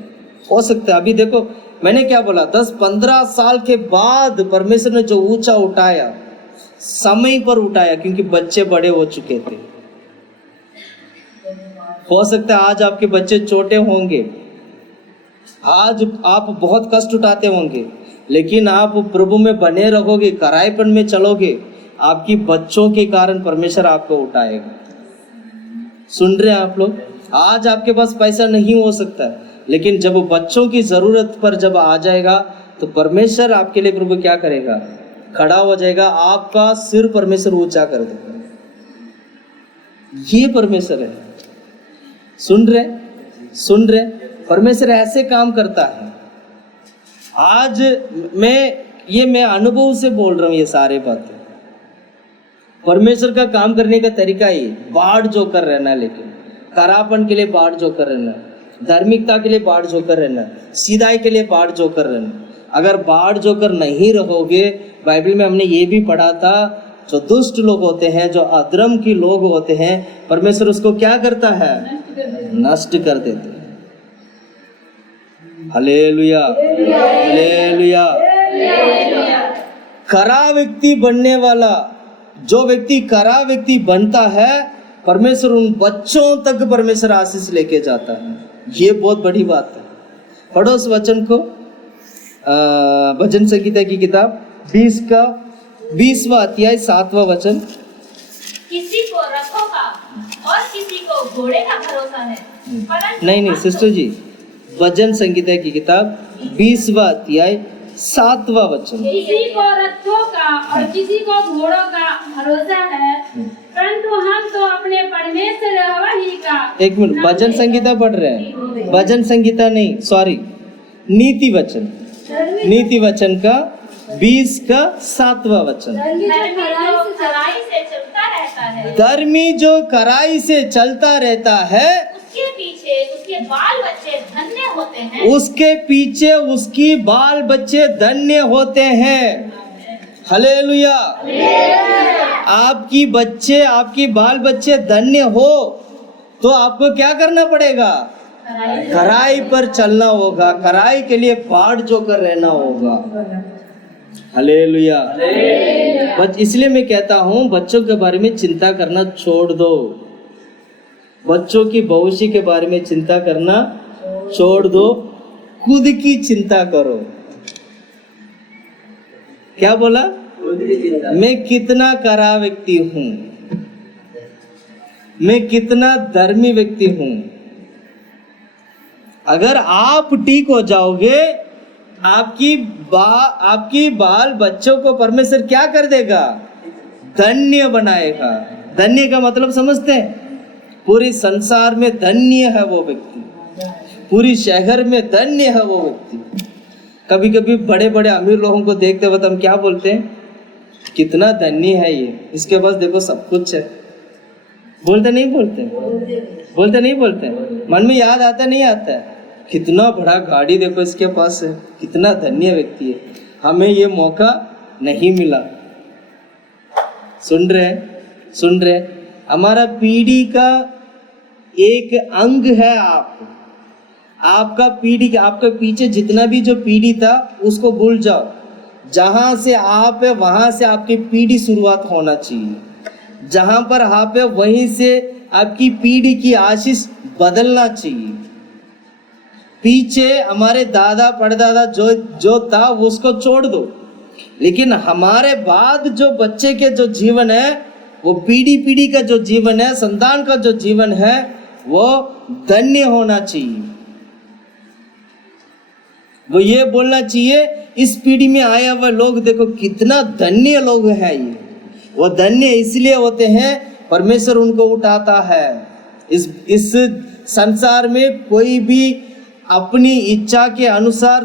हो सकता है अभी देखो मैंने क्या बोला, 10-15 साल के बाद परमेश्वर ने जो ऊंचा उठाया, समय पर उठाया, क्योंकि बच्चे बड़े हो चुके थे। हो सकता है आज आपके बच्चे छोटे होंगे, आज आप बहुत कष्ट उठाते होंगे, लेकिन आप प्रभु में बने रहोगे, कराएपन में चलोगे, आपकी बच्चों के कारण परमेश्वर आपको उठाएगा। सुन रहे हैं आप लोग? आज आपके पास पैसा नहीं हो सकता है, लेकिन जब बच्चों की जरूरत पर जब आ जाएगा तो परमेश्वर आपके लिए प्रभु क्या करेगा? खड़ा हो जाएगा, आपका सिर परमेश्वर ऊंचा कर देगा। ये परमेश्वर है। सुन रहे? परमेश्वर ऐसे काम करता है। आज मैं अनुभव से बोल रहा हूं ये सारे बातें। परमेश्वर का काम करने का तरीका ही बाढ़ जोकर रहना, लेकिन करापन के लिए बाढ़ जोकर रहना, धार्मिकता के लिए बाढ़ जोकर रहना, सीधाई के लिए बाढ़ जोकर रहना। अगर बाढ़ जोकर नहीं रहोगे, बाइबल में हमने ये भी पढ़ा था जो दुष्ट लोग होते हैं, जो अधर्म के लोग होते हैं, परमेश्वर उसको क्या करता है? नष्ट कर देते हैं। Hallelujah, hallelujah. करा व्यक्ति बनने वाला, जो व्यक्ति करा व्यक्ति बनता है, परमेश्वर उन बच्चों तक परमेश्वर आशीष लेके जाता है। ये बहुत बड़ी बात है। पढ़ो उस वचन को, भजन संगीता की किताब 20वां अध्याय 7वां वचन। किसी को रथों का और किसी को घोड़े का भरोसा है, परंतु नहीं हम तो सिस्टर जी, भजन संगीता की किताब 20वां अध्याय 7वां वचन। किसी को रथों का और किसी को घोड़ों का भरोसा है, परंतु हम तो अपने परमेश्वर यहोवा ही का। एक मिनट, भजन संगीता पढ़ रहे हैं, भजन संगीता नहीं, सॉरी, नीति वचन, नीति वचन का 20 का 7वां वचन। धर्मी जो खराई से चलता रहता है, धर्मी जो कड़ाई से चलता रहता है, उसके पीछे उसके बाल बच्चे धन्य होते हैं। उसके पीछे उसकी बाल बच्चे धन्य होते हैं। हालेलुया। आपकी बच्चे, आपकी बाल बच्चे धन्य हो तो आपको क्या करना पड़ेगा? खराई पर चलना होगा, खराई के लिए बाट जो कर रहना होगा। हालेलुया। बस इसलिए मैं कहता हूँ, बच्चों के बारे में चिंता करना छोड़ दो। बच्चों की भविष्य के बारे में चिंता करना छोड़ दो, खुद की चिंता करो। क्या बोला? मैं कितना करा व्यक्ति हूँ, मैं कितना धर्मी व्यक्ति हूँ। अगर आप ठीक हो जाओगे, आपकी बाल बच्चों को परमेश्वर क्या कर देगा? धन्य बनाएगा। धन्य का मतलब समझते हैं? पूरे संसार में धन्य है वो व्यक्ति, पूरी शहर में धन्य है वो व्यक्ति। कभी कभी बड़े बड़े अमीर लोगों को देखते वक्त हम क्या बोलते हैं? कितना धन्य है ये, इसके पास देखो सब कुछ है। बोलते नहीं बोलते? बोलते नहीं बोलते? मन में याद आता नहीं आता है? कितना बड़ा गाड़ी देखो इसके पास है, कितना धन्य व्यक्ति है, हमें ये मौका नहीं मिला। सुन रहे? सुन रहे? हमारा पीढ़ी का एक अंग है आपका पीढ़ी, आपके पीछे जितना भी जो पीढ़ी था उसको भूल जाओ। जहां से आप है वहां से आपकी पीढ़ी शुरुआत होना चाहिए। जहां पर आप है वहीं से आपकी पीढ़ी की आशीष बदलना चाहिए। पीछे हमारे दादा परदादा जो था उसको छोड़ दो, लेकिन हमारे बाद जो बच्चे के जो जीवन है, वो पीढ़ी का जो जीवन है, संतान का जो जीवन है, वो धन्य होना चाहिए। वो ये बोलना चाहिए, इस पीढ़ी में आए हुए लोग देखो कितना धन्य लोग हैं। ये वो धन्य इसलिए होते हैं, परमेश्वर उनको उठाता है। इस संसार में कोई भी अपनी इच्छा के अनुसार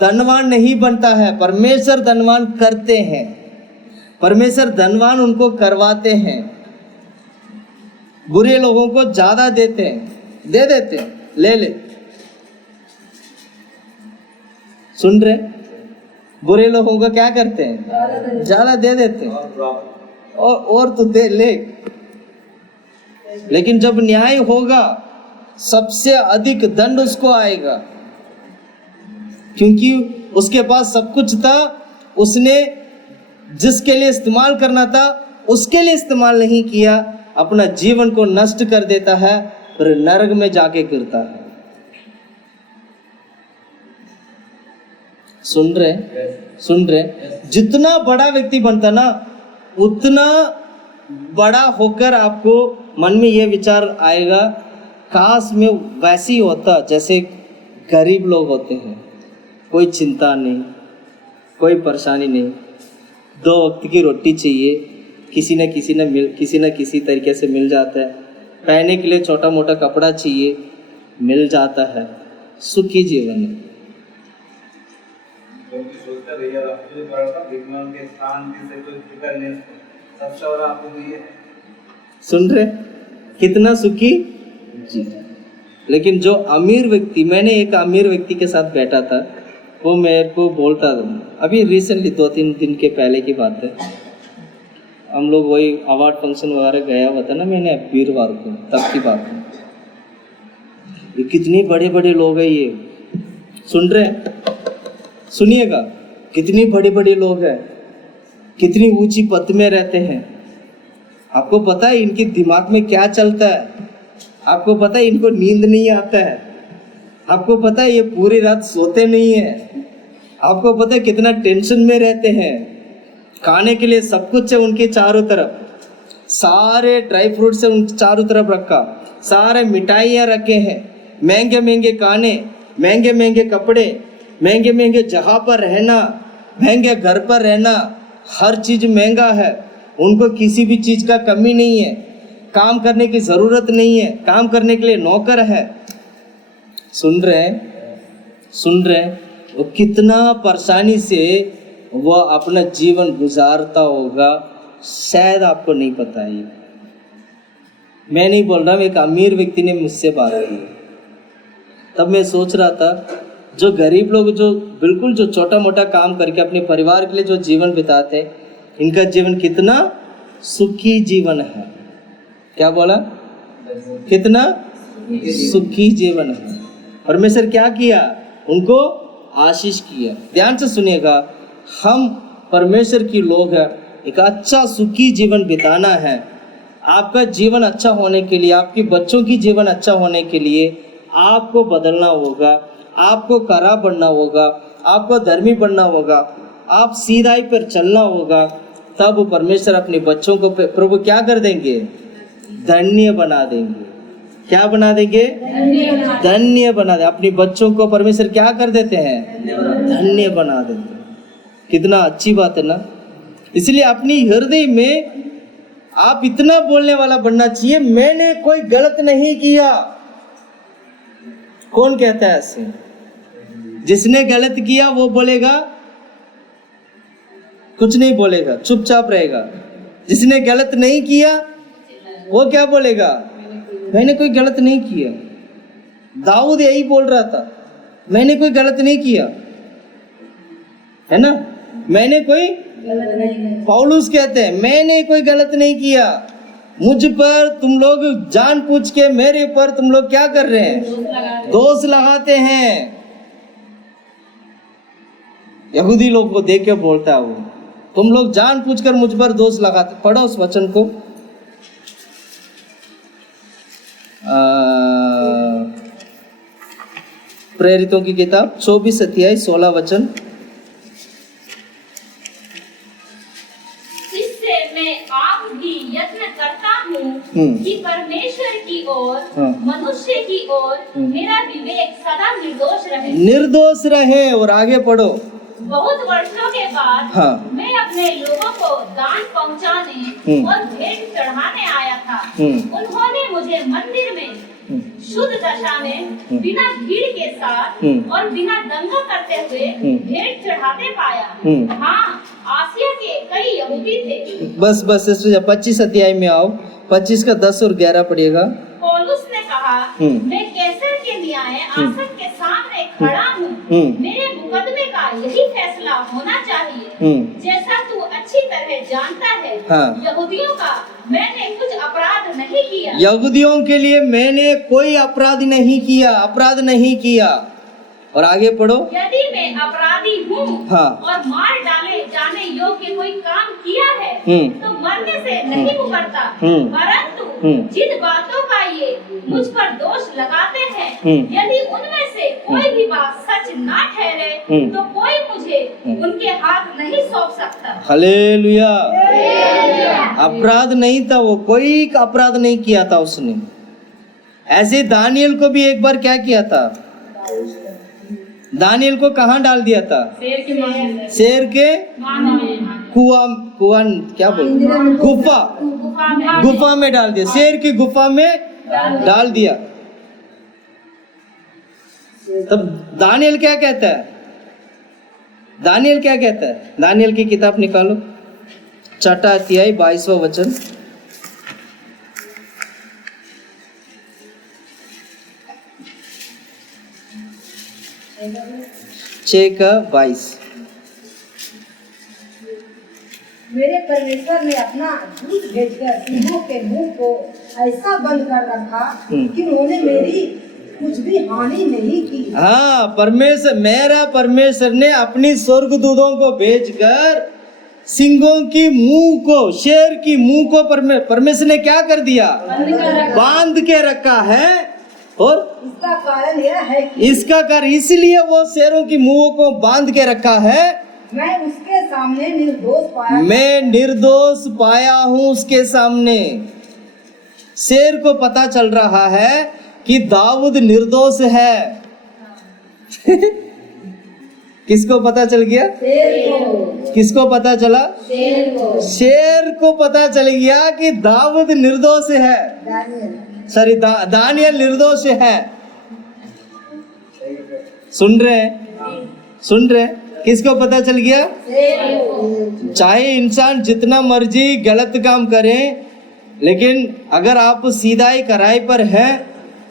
धनवान नहीं बनता है। परमेश्वर धनवान करते हैं, परमेश्वर धनवान उनको करवाते हैं। बुरे लोगों को ज्यादा देते हैं, दे देते हैं, ले। सुन रहे? बुरे लोगों को क्या करते हैं? ज्यादा दे देते हैं, और तो दे ले। लेकिन जब न्याय होगा, सबसे अधिक दंड उसको आएगा, क्योंकि उसके पास सब कुछ था। उसने जिसके लिए इस्तेमाल करना था उसके लिए इस्तेमाल नहीं किया, अपना जीवन को नष्ट कर देता है, फिर नरक में जाके गिरता है। सुन रहे? जितना बड़ा व्यक्ति बनता ना, उतना बड़ा होकर आपको मन में यह विचार आएगा, काश में वैसी होता जैसे गरीब लोग होते हैं। कोई चिंता नहीं, कोई परेशानी नहीं, 2 वक्त की रोटी चाहिए, किसी न किसी तरीके से मिल जाता है। पहनने के लिए छोटा मोटा कपड़ा चाहिए, मिल जाता है। सुखी जीवन है। सुन रहे? कितना सुखी जी। लेकिन जो अमीर व्यक्ति, मैंने एक अमीर व्यक्ति के साथ बैठा था, वो मेरे को बोलता था, अभी रिसेंटली 2-3 दिन के पहले की बात है, हम लोग वही अवार्ड फंक्शन वगैरह गया हुआ था ना, मैंने वीरवार को, तब की बात है। ये कितने बड़े बड़े लोग हैं, ये सुन रहे हैं, सुनिएगा, कितने बड़े बड़े लोग हैं, कितनी ऊंची पद में रहते हैं। आपको पता है इनके दिमाग में क्या चलता है? आपको पता है इनको नींद नहीं आता है? आपको पता है ये पूरी रात सोते नहीं है? आपको पता है कितना टेंशन में रहते हैं? खाने के लिए सब कुछ है उनके चारों तरफ, सारे ड्राई फ्रूट से उन चारों तरफ रखा, सारे मिठाइयाँ रखे हैं, महंगे महंगे खाने, महंगे महंगे कपड़े, महंगे महंगे जगह पर रहना, महंगे घर पर रहना, हर चीज़ महंगा है। उनको किसी भी चीज़ का कमी नहीं है, काम करने की ज़रूरत नहीं है, काम करने के लिए नौकर है। सुन रहे हैं, सुन रहे हैं, वो कितना परेशानी से वो अपना जीवन गुजारता होगा, शायद आपको नहीं पता है। मैं नहीं बोल रहा, एक अमीर व्यक्ति ने मुझसे बात की, तब मैं सोच रहा था जो गरीब लोग जो बिल्कुल जो छोटा मोटा काम करके अपने परिवार के लिए जो जीवन बिताते हैं, इनका जीवन कितना सुखी जीवन है। क्या बोला? कितना सुखी जीवन है। परमेश्वर क्या किया? उनको आशीष किया। ध्यान से सुनिएगा, हम परमेश्वर की लोग हैं, एक अच्छा सुखी जीवन बिताना है। आपका जीवन अच्छा होने के लिए, आपके बच्चों की जीवन अच्छा होने के लिए आपको बदलना होगा, आपको करा बनना होगा, आपको धर्मी बनना होगा, आप सीधाई पर चलना होगा। तब परमेश्वर अपने बच्चों को प्रभु क्या कर देंगे? धन्य बना देंगे। क्या बना देंगे? धन्य बना दे। अपने बच्चों को परमेश्वर क्या कर देते हैं? धन्य बना देते हैं। कितना अच्छी बात है ना। इसलिए अपनी हृदय में आप इतना बोलने वाला बनना चाहिए, मैंने कोई गलत नहीं किया। कौन कहता है ऐसे? जिसने गलत किया वो बोलेगा, कुछ नहीं बोलेगा, चुपचाप रहेगा। जिसने गलत नहीं किया वो क्या बोलेगा? मैंने कोई गलत नहीं किया। दाऊद यही बोल रहा था, मैंने कोई गलत नहीं किया, है ना, मैंने कोई। पौलुस कहते हैं मैंने कोई गलत नहीं किया, मुझ पर तुम लोग जानबूझ के मेरे ऊपर तुम लोग क्या कर रहे हैं? दोष लगाते हैं। यहूदी लोग को देख के बोलता है वो, तुम लोग जानबूझकर मुझ पर दोष लगाते। पढ़ो उस वचन को, प्रेरितों की किताब 24 अध्याय 16 वचन। इससे मैं आप भी यत्न करता हूँ कि परमेश्वर की ओर, मनुष्य की ओर मेरा विवेक सदा निर्दोष रहे। निर्दोष रहे। और आगे पढ़ो। बहुत वर्षों के बाद मैं अपने लोगों को दान पहुंचाने और भेंट चढ़ाने आया था। उन्होंने मुझे मंदिर में शुद्ध दशा में बिना भीड़ के साथ और बिना दंगा करते हुए भेंट चढ़ाते पाया। हाँ, आसिया के कई यहूदी थे। बस 25 अध्याय में आओ, 25 का 10 और 11 पढ़िएगा। पौलुस ने कहा, मैं कैसर के न्याय आसन के सामने खड़ा हूँ, मेरे मुकदमे का यही फैसला होना चाहिए। जैसा तू अच्छी तरह जानता है, यहूदियों का मैंने कुछ अपराध नहीं किया। यहूदियों के लिए मैंने कोई अपराध नहीं किया, अपराध नहीं किया। और आगे पढ़ो। यदि मैं अपराधी हूँ और मार डाले जाने योग्य कोई काम किया है, तो मरने से नहीं उबरता, परंतु जिन बातों का ये मुझ पर दोष लगाते हैं, यदि उनमें से कोई भी बात सच ना ठहरे, तो कोई मुझे उनके हाथ नहीं सौंप सकता। हालेलुया। अपराध नहीं था वो, कोई अपराध नहीं किया था उसने। ऐसे दानियल को भी एक बार क्या किया था? दानियल को कहाँ डाल दिया था? शेर के कुआं क्या बोलते, गुफा में डाल दिया। शेर की गुफा में डाल दिया। तब दानियल क्या कहता है? दानियल क्या कहता है? दानियल की किताब निकालो, 4 अध्याय 22वां वचन। 6:22। मेरे परमेश्वर ने अपना दूत भेजकर सिंहों के मुंह को ऐसा बंद कर रखा कि उन्होंने मेरी कुछ भी हानि नहीं की। हाँ, मेरा परमेश्वर ने अपनी स्वर्गदूतों को भेजकर सिंहों की मुंह को, शेर की मुंह को परमेश्वर ने क्या कर दिया? बांध के रखा है। और इसका कारण यह है कि इसका कारण इसलिए वो शेरों की मुंहों को बांध के रखा है, मैं उसके सामने निर्दोष पाया। मैं निर्दोष पाया हूं उसके सामने। शेर को पता चल रहा है कि दाऊद निर्दोष है। किसको पता चल गया? किसको पता चला? शेर को पता चल गया कि दाऊद निर्दोष है। सॉरी, दानियल निर्दोष है। सुन रहे हैं? सुन रहे हैं? किसको पता चल गया? चाहे इंसान जितना मर्जी गलत काम करे, लेकिन अगर आप सीधाई कराई पर हैं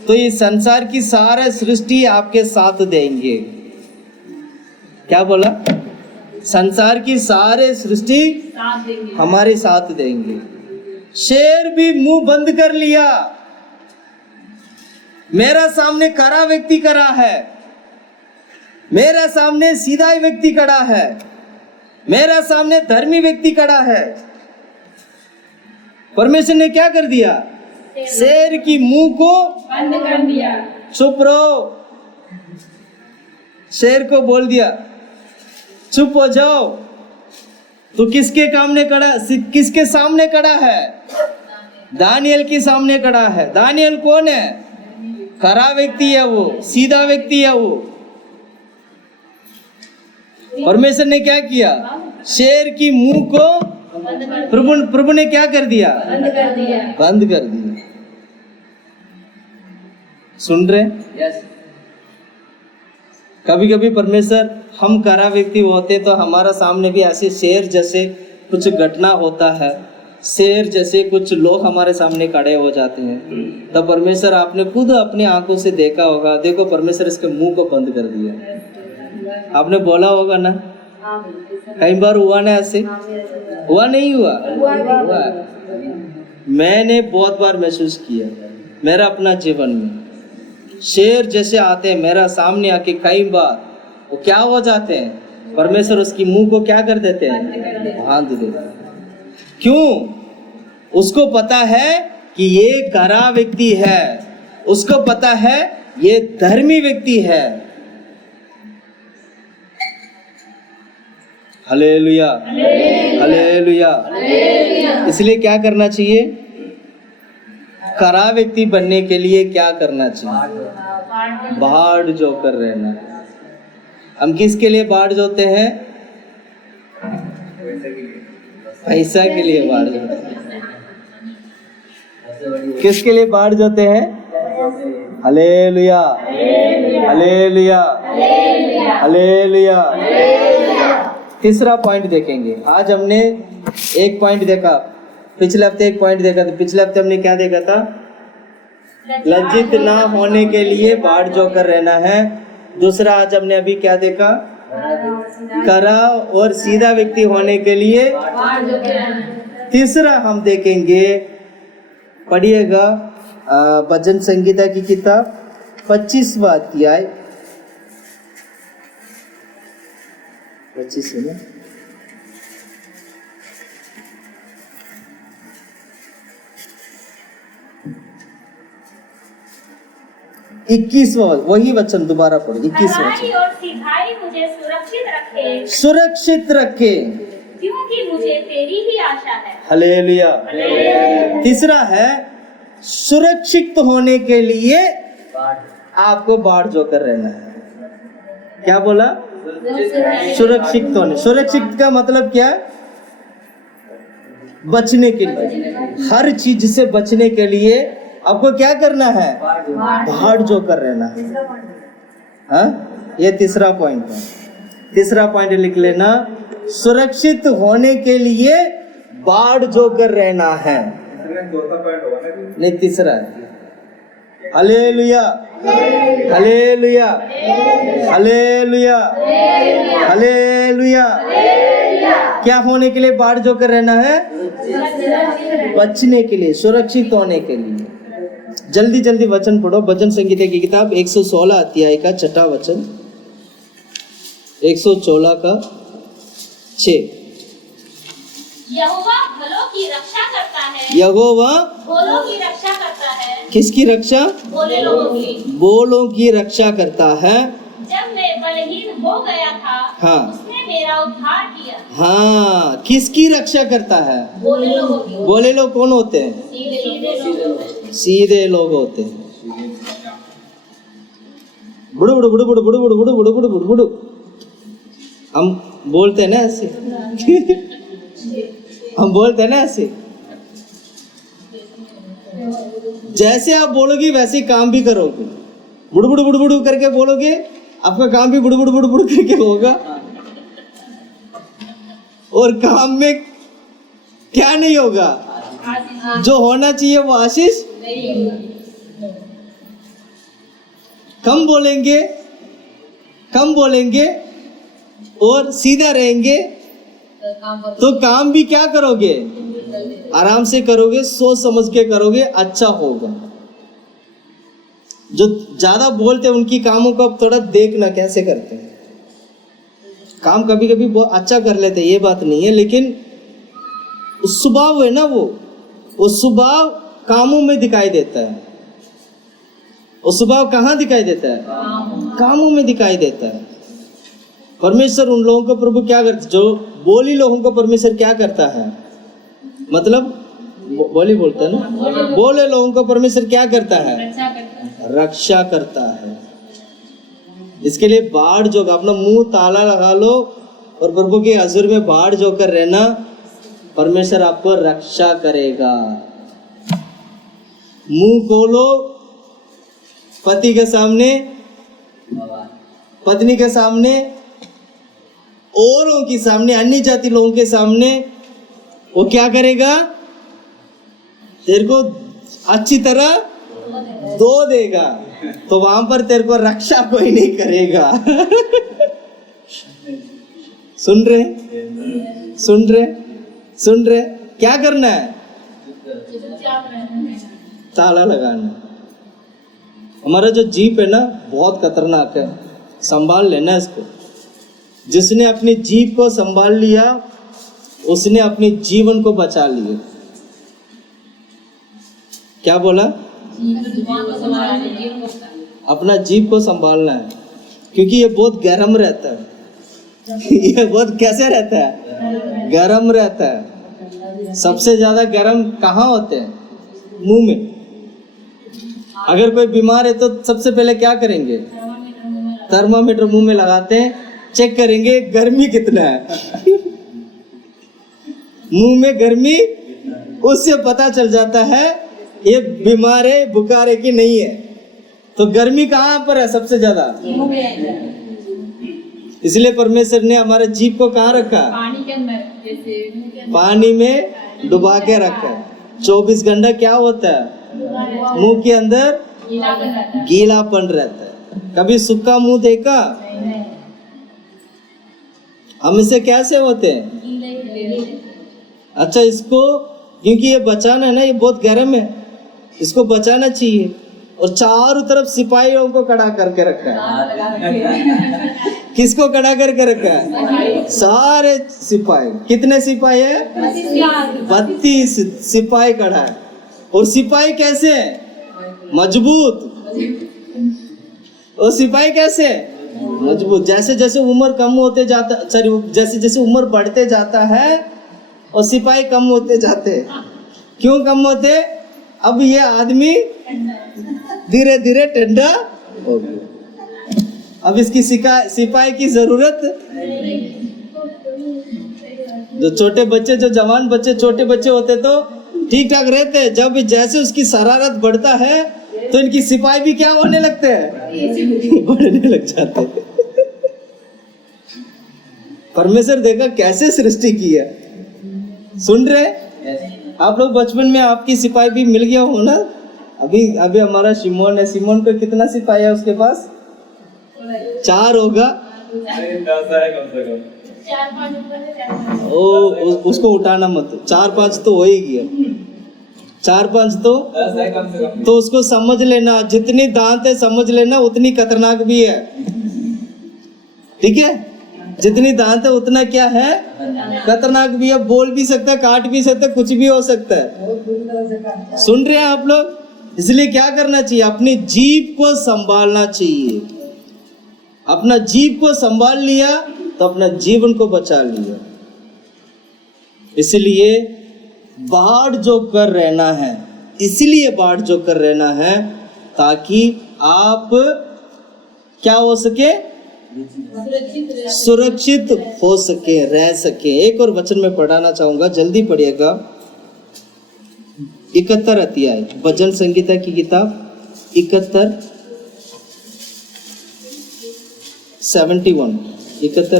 तो ये संसार की सारे सृष्टि आपके साथ देंगे। क्या बोला? संसार की सारे सृष्टि हमारे साथ देंगे। शेर भी मुंह बंद कर लिया। मेरा सामने खरा व्यक्ति खड़ा है, मेरा सामने सीधा व्यक्ति खड़ा है, मेरा सामने धर्मी व्यक्ति खड़ा है। परमेश्वर ने क्या कर दिया? शेर की मुंह को बंद कर दिया। चुप रहो। शेर को बोल दिया चुप हो जाओ। तो किसके सामने खड़ा है? दानियल के सामने खड़ा है। दानियल कौन है? खरा व्यक्ति है, वो सीधा व्यक्ति है। वो परमेश्वर ने क्या किया? शेर की मुंह को प्रभु ने क्या कर दिया? बंद कर दिया। सुन रहे? यस। कभी कभी परमेश्वर, हम खरा व्यक्ति होते तो हमारा सामने भी ऐसे शेर जैसे कुछ घटना होता है, शेर जैसे कुछ लोग हमारे सामने खड़े हो जाते हैं, तब परमेश्वर आपने खुद अपनी आंखों से देखा होगा, देखो परमेश्वर इसके मुंह को बंद कर दिया। आपने बोला होगा ना, कई बार हुआ ना ऐसे? हुआ नहीं हुआ? हुआ। मैंने बहुत बार महसूस किया मेरा अपना जीवन में, शेर जैसे आते हैं मेरा सामने आके, कई बार वो क्या हो जाते हैं, परमेश्वर उसकी मुंह को क्या कर देते हैं? बांध देते हैं। क्यों? उसको पता है कि ये खरा व्यक्ति है, उसको पता है ये धर्मी व्यक्ति है। Hallelujah, hallelujah. इसलिए क्या करना चाहिए? खरा व्यक्ति बनने के लिए क्या करना चाहिए? बाढ़ जोकर रहना। हम किसके लिए बाढ़ जोते हैं? पैसा के लिए बाढ़ जोते हैं। किसके लिए बाढ़ जोते हैं? Hallelujah, hallelujah, hallelujah. तीसरा पॉइंट देखेंगे। आज हमने एक पॉइंट देखा, पिछले हफ्ते एक पॉइंट देखा था। पिछले हफ्ते हमने क्या देखा था? लज्जित ना होने के लिए बाढ़ जोकर रहना है। दूसरा आज हमने अभी क्या देखा? खरा और सीधा व्यक्ति होने के लिए। तीसरा हम देखेंगे, पढ़िएगा भजन संगीता की किताब 25वां अध्याय, 25 में 21वां, वही वचन दोबारा पढ़ो। 21वां भलाई और सिधाई मुझे सुरक्षित रखे, सुरक्षित रखे, क्योंकि मुझे तेरी ही आशा है। हालेलुया। तीसरा है, सुरक्षित होने के लिए आपको बाढ़ जोकर रहना है। क्या बोला? सुरक्षित होने। सुरक्षित का मतलब क्या? बचने के लिए, हर चीज से बचने के लिए आपको क्या करना है? बाढ़ जोकर रहना है। हाँ, ये तीसरा पॉइंट है। तीसरा पॉइंट लिख लेना, सुरक्षित होने के लिए बाढ़ जोकर रहना है। नहीं, तीसरा है। हालेलुया। Hallelujah, hallelujah, hallelujah. क्या होने के लिए बाढ़ जोकर रहना है? बचने के लिए, सुरक्षित होने के लिए। जल्दी जल्दी वचन पढ़ो। भजन संगीत की किताब 116 अध्याय का 6वां वचन, 116 का 6। यहोवा भलों की रक्षा करता है। यहोवा भोलों की रक्षा करता है। किसकी रक्षा? भोले लोगों की। बोलों की रक्षा करता है। जब मैं बलहीन हो गया था, हाँ। उसने मेरा उद्धार किया। हाँ, किसकी रक्षा करता है? भोले लोगों की। बोले लोग कौन होते हैं? सीधे लोग। सीधे लोग होते हैं। बुड़ु बुड़ु बुड़ु बुड़ु बुड़ु बुड़ु बुड़ु बुड़ु बुड़ु बुड़ु बुड़ु, हम बोलते हैं ना ऐसे। हम बोलते हैं ना ऐसे। जैसे आप बोलोगे वैसे ही काम भी करोगे। बुड़ु बुड़ु बुड़ु बुड़ु करके बोलोगे, आपका काम भी बुड़ु बुड़ु बुड़ु बुड़ु करके होगा। और काम में क्या नहीं होगा? जो होना चाहिए वो आशीष। कम बोलेंगे, कम बोलेंगे और सीधा रहेंगे तो काम भी क्या करोगे? आराम से करोगे, सोच समझ के करोगे, अच्छा होगा। जो ज्यादा बोलते हैं उनकी कामों को अब थोड़ा देखना कैसे करते हैं। काम कभी कभी बहुत अच्छा कर लेते हैं, ये बात नहीं है, लेकिन स्वभाव है ना, वो स्वभाव कामों में दिखाई देता है। वो स्वभाव कहाँ दिखाई देता है? कामों में दिखाई देता है। परमेश्वर उन लोगों को प्रभु क्या करता है? जो बोली लोगों को परमेश्वर क्या करता है? मतलब बोली बोलता है ना, बोले लोगों को परमेश्वर क्या करता है? रक्षा करता है। इसके लिए बाढ़ जो, अपना मुंह ताला लगा लो और प्रभु के हजूर में बाढ़ जो कर रहना, परमेश्वर आपको रक्षा करेगा। मुंह खोलो पति के सामने, पत्नी के सामने, औरों के सामने, अन्य जाति लोगों के सामने, वो क्या करेगा? तेरे को अच्छी तरह धो देगा। तो वहां पर तेरे को रक्षा कोई नहीं करेगा। सुन रहे, सुन रहे, सुन रहे? क्या करना है? ताला लगाना। हमारा जो जीप है ना, बहुत खतरनाक है, संभाल लेना इसको। जिसने अपनी जीप को संभाल लिया उसने अपने जीवन को बचा लिया। क्या बोला? अपना जीप को संभालना है, क्योंकि ये बहुत गर्म रहता है। ये बहुत कैसे रहता है? गर्म रहता है। सबसे ज्यादा गर्म कहाँ होते हैं? मुंह में। अगर कोई बीमार है तो सबसे पहले क्या करेंगे? थर्मामीटर मुंह में लगाते हैं, चेक करेंगे गर्मी कितना है। मुंह में गर्मी, उससे पता चल जाता है ये बीमार है, बुखार है कि नहीं है। तो गर्मी कहाँ पर है सबसे ज्यादा? इसलिए परमेश्वर ने हमारे जीभ को कहाँ रखा? पानी के अंदर, जैसे पानी में डुबा के रखा। 24 घंटा क्या होता है? मुंह के अंदर गीलापन रहता है। कभी सूखा मुंह देखा? हम इसे कैसे होते हैं? अच्छा, इसको क्योंकि ये बचाना है ना, ये बहुत गर्म है, इसको बचाना चाहिए। और चारों तरफ सिपाहियों को खड़ा करके रखा है। किसको खड़ा करके रखा है? सारे सिपाही। कितने सिपाही है? 32 सिपाही खड़ा है। और सिपाही कैसे है? मजबूत। और सिपाही कैसे है? मजबूत। जैसे जैसे उम्र कम होते जाता, सॉरी, जैसे जैसे उम्र बढ़ते जाता है और सिपाही कम होते जाते। क्यों कम होते? अब ये आदमी धीरे धीरे ठंडा हो गया, अब इसकी सिपाही की जरूरत। जो छोटे बच्चे, जो जवान बच्चे, छोटे बच्चे होते तो ठीक ठाक रहते हैं। जब जैसे उसकी शरारत बढ़ता है तो इनकी सिपाही भी क्या होने लगते हैं? बढ़ने लग जाते हैं। परमेश्वर देखा कैसे सृष्टि की है। सुन रहे? आप लोग बचपन में आपकी सिपाही भी मिल गया हो ना? अभी अभी हमारा सिमोन है, सिमोन को कितना सिपाही है उसके पास? 4 होगा। 4-5 ऊपर से 4-5 उसको उठाना मत, 4-5 तो हो ही गया, 4-5 तो उसको समझ लेना, जितनी दांत है समझ लेना उतनी खतरनाक भी है, ठीक है? जितनी दांत है उतना क्या है, खतरनाक भी है, बोल भी सकता है, काट भी सकता है, कुछ भी हो सकता है। सुन रहे हैं आप लोग? इसलिए क्या करना चाहिए, अपनी जीभ को संभालना चाहिए। अपना जीभ को संभाल लिया तो अपना जीवन को बचा लिया। इसलिए बाढ़ जो कर रहना है, इसलिए बाढ़ जो कर रहना है ताकि आप क्या हो सके, सुरक्षित हो सके, रह सके। एक और वचन में पढ़ाना चाहूंगा, जल्दी पढ़िएगा। 71 अध्याय भजन संगीता की किताब 71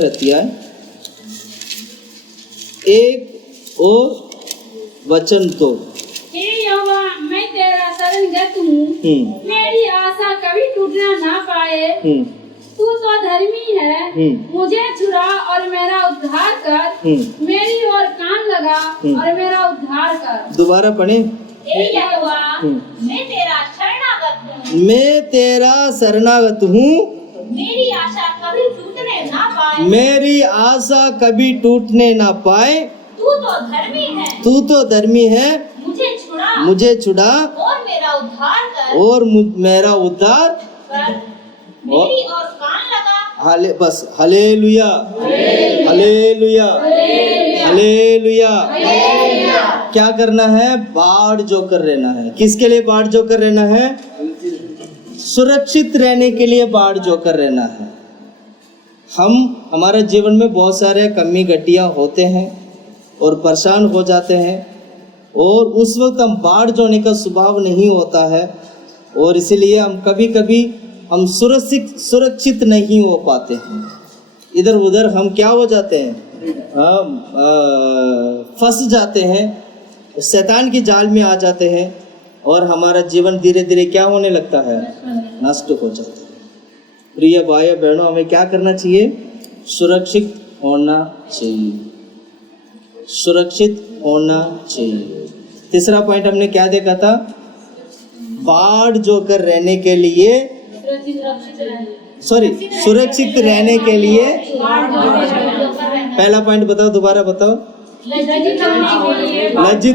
अध्याय 1 और वचन 2। हे यहोवा, मैं तेरा शरणगत हूँ, मेरी आशा कभी टूटना ना पाए। तू तो धर्मी है, मुझे छुड़ा और मेरा उद्धार कर, मेरी ओर कान लगा और मेरा उद्धार कर। दोबारा पढ़े। हे यहोवा, मैं तेरा शरणागत हूँ, मैं तेरा शरणागत हूँ, मेरी आशा कभी टूटने ना पाए। मेरी आशा कभी टूटने ना पाए। तू तो धर्मी है, तू तो धर्मी है, मुझे छुड़ा और मेरा उद्धार कर, और मेरा उद्धार कर, मेरी ओर कान लगा। बस हालेलुया, हालेलुया, हालेलुया। क्या करना है, बाढ़ जो कर रहना है। किसके लिए बाढ़ जो कर रहना है? सुरक्षित रहने के लिए बाढ़ जो कर रहना है। हमारे जीवन में बहुत सारे कमी घटियां होते हैं और परेशान हो जाते हैं, और उस वक्त हम बाढ़ जो होने का स्वभाव नहीं होता है, और इसीलिए हम कभी कभी हम सुरक्षित नहीं हो पाते हैं। इधर उधर हम क्या हो जाते हैं, हम फंस जाते हैं, शैतान की जाल में आ जाते हैं, और हमारा जीवन धीरे धीरे क्या होने लगता है, नष्ट हो जाता है। प्रिय भाई बहनों, हमें क्या करना चाहिए, सुरक्षित होना चाहिए, सुरक्षित होना चाहिए। तीसरा पॉइंट हमने क्या देखा था, बाढ़ जो कर रहने के लिए, सुरक्षित रहने के लिए। पहला पॉइंट बताओ, दोबारा बताओ। लज्जित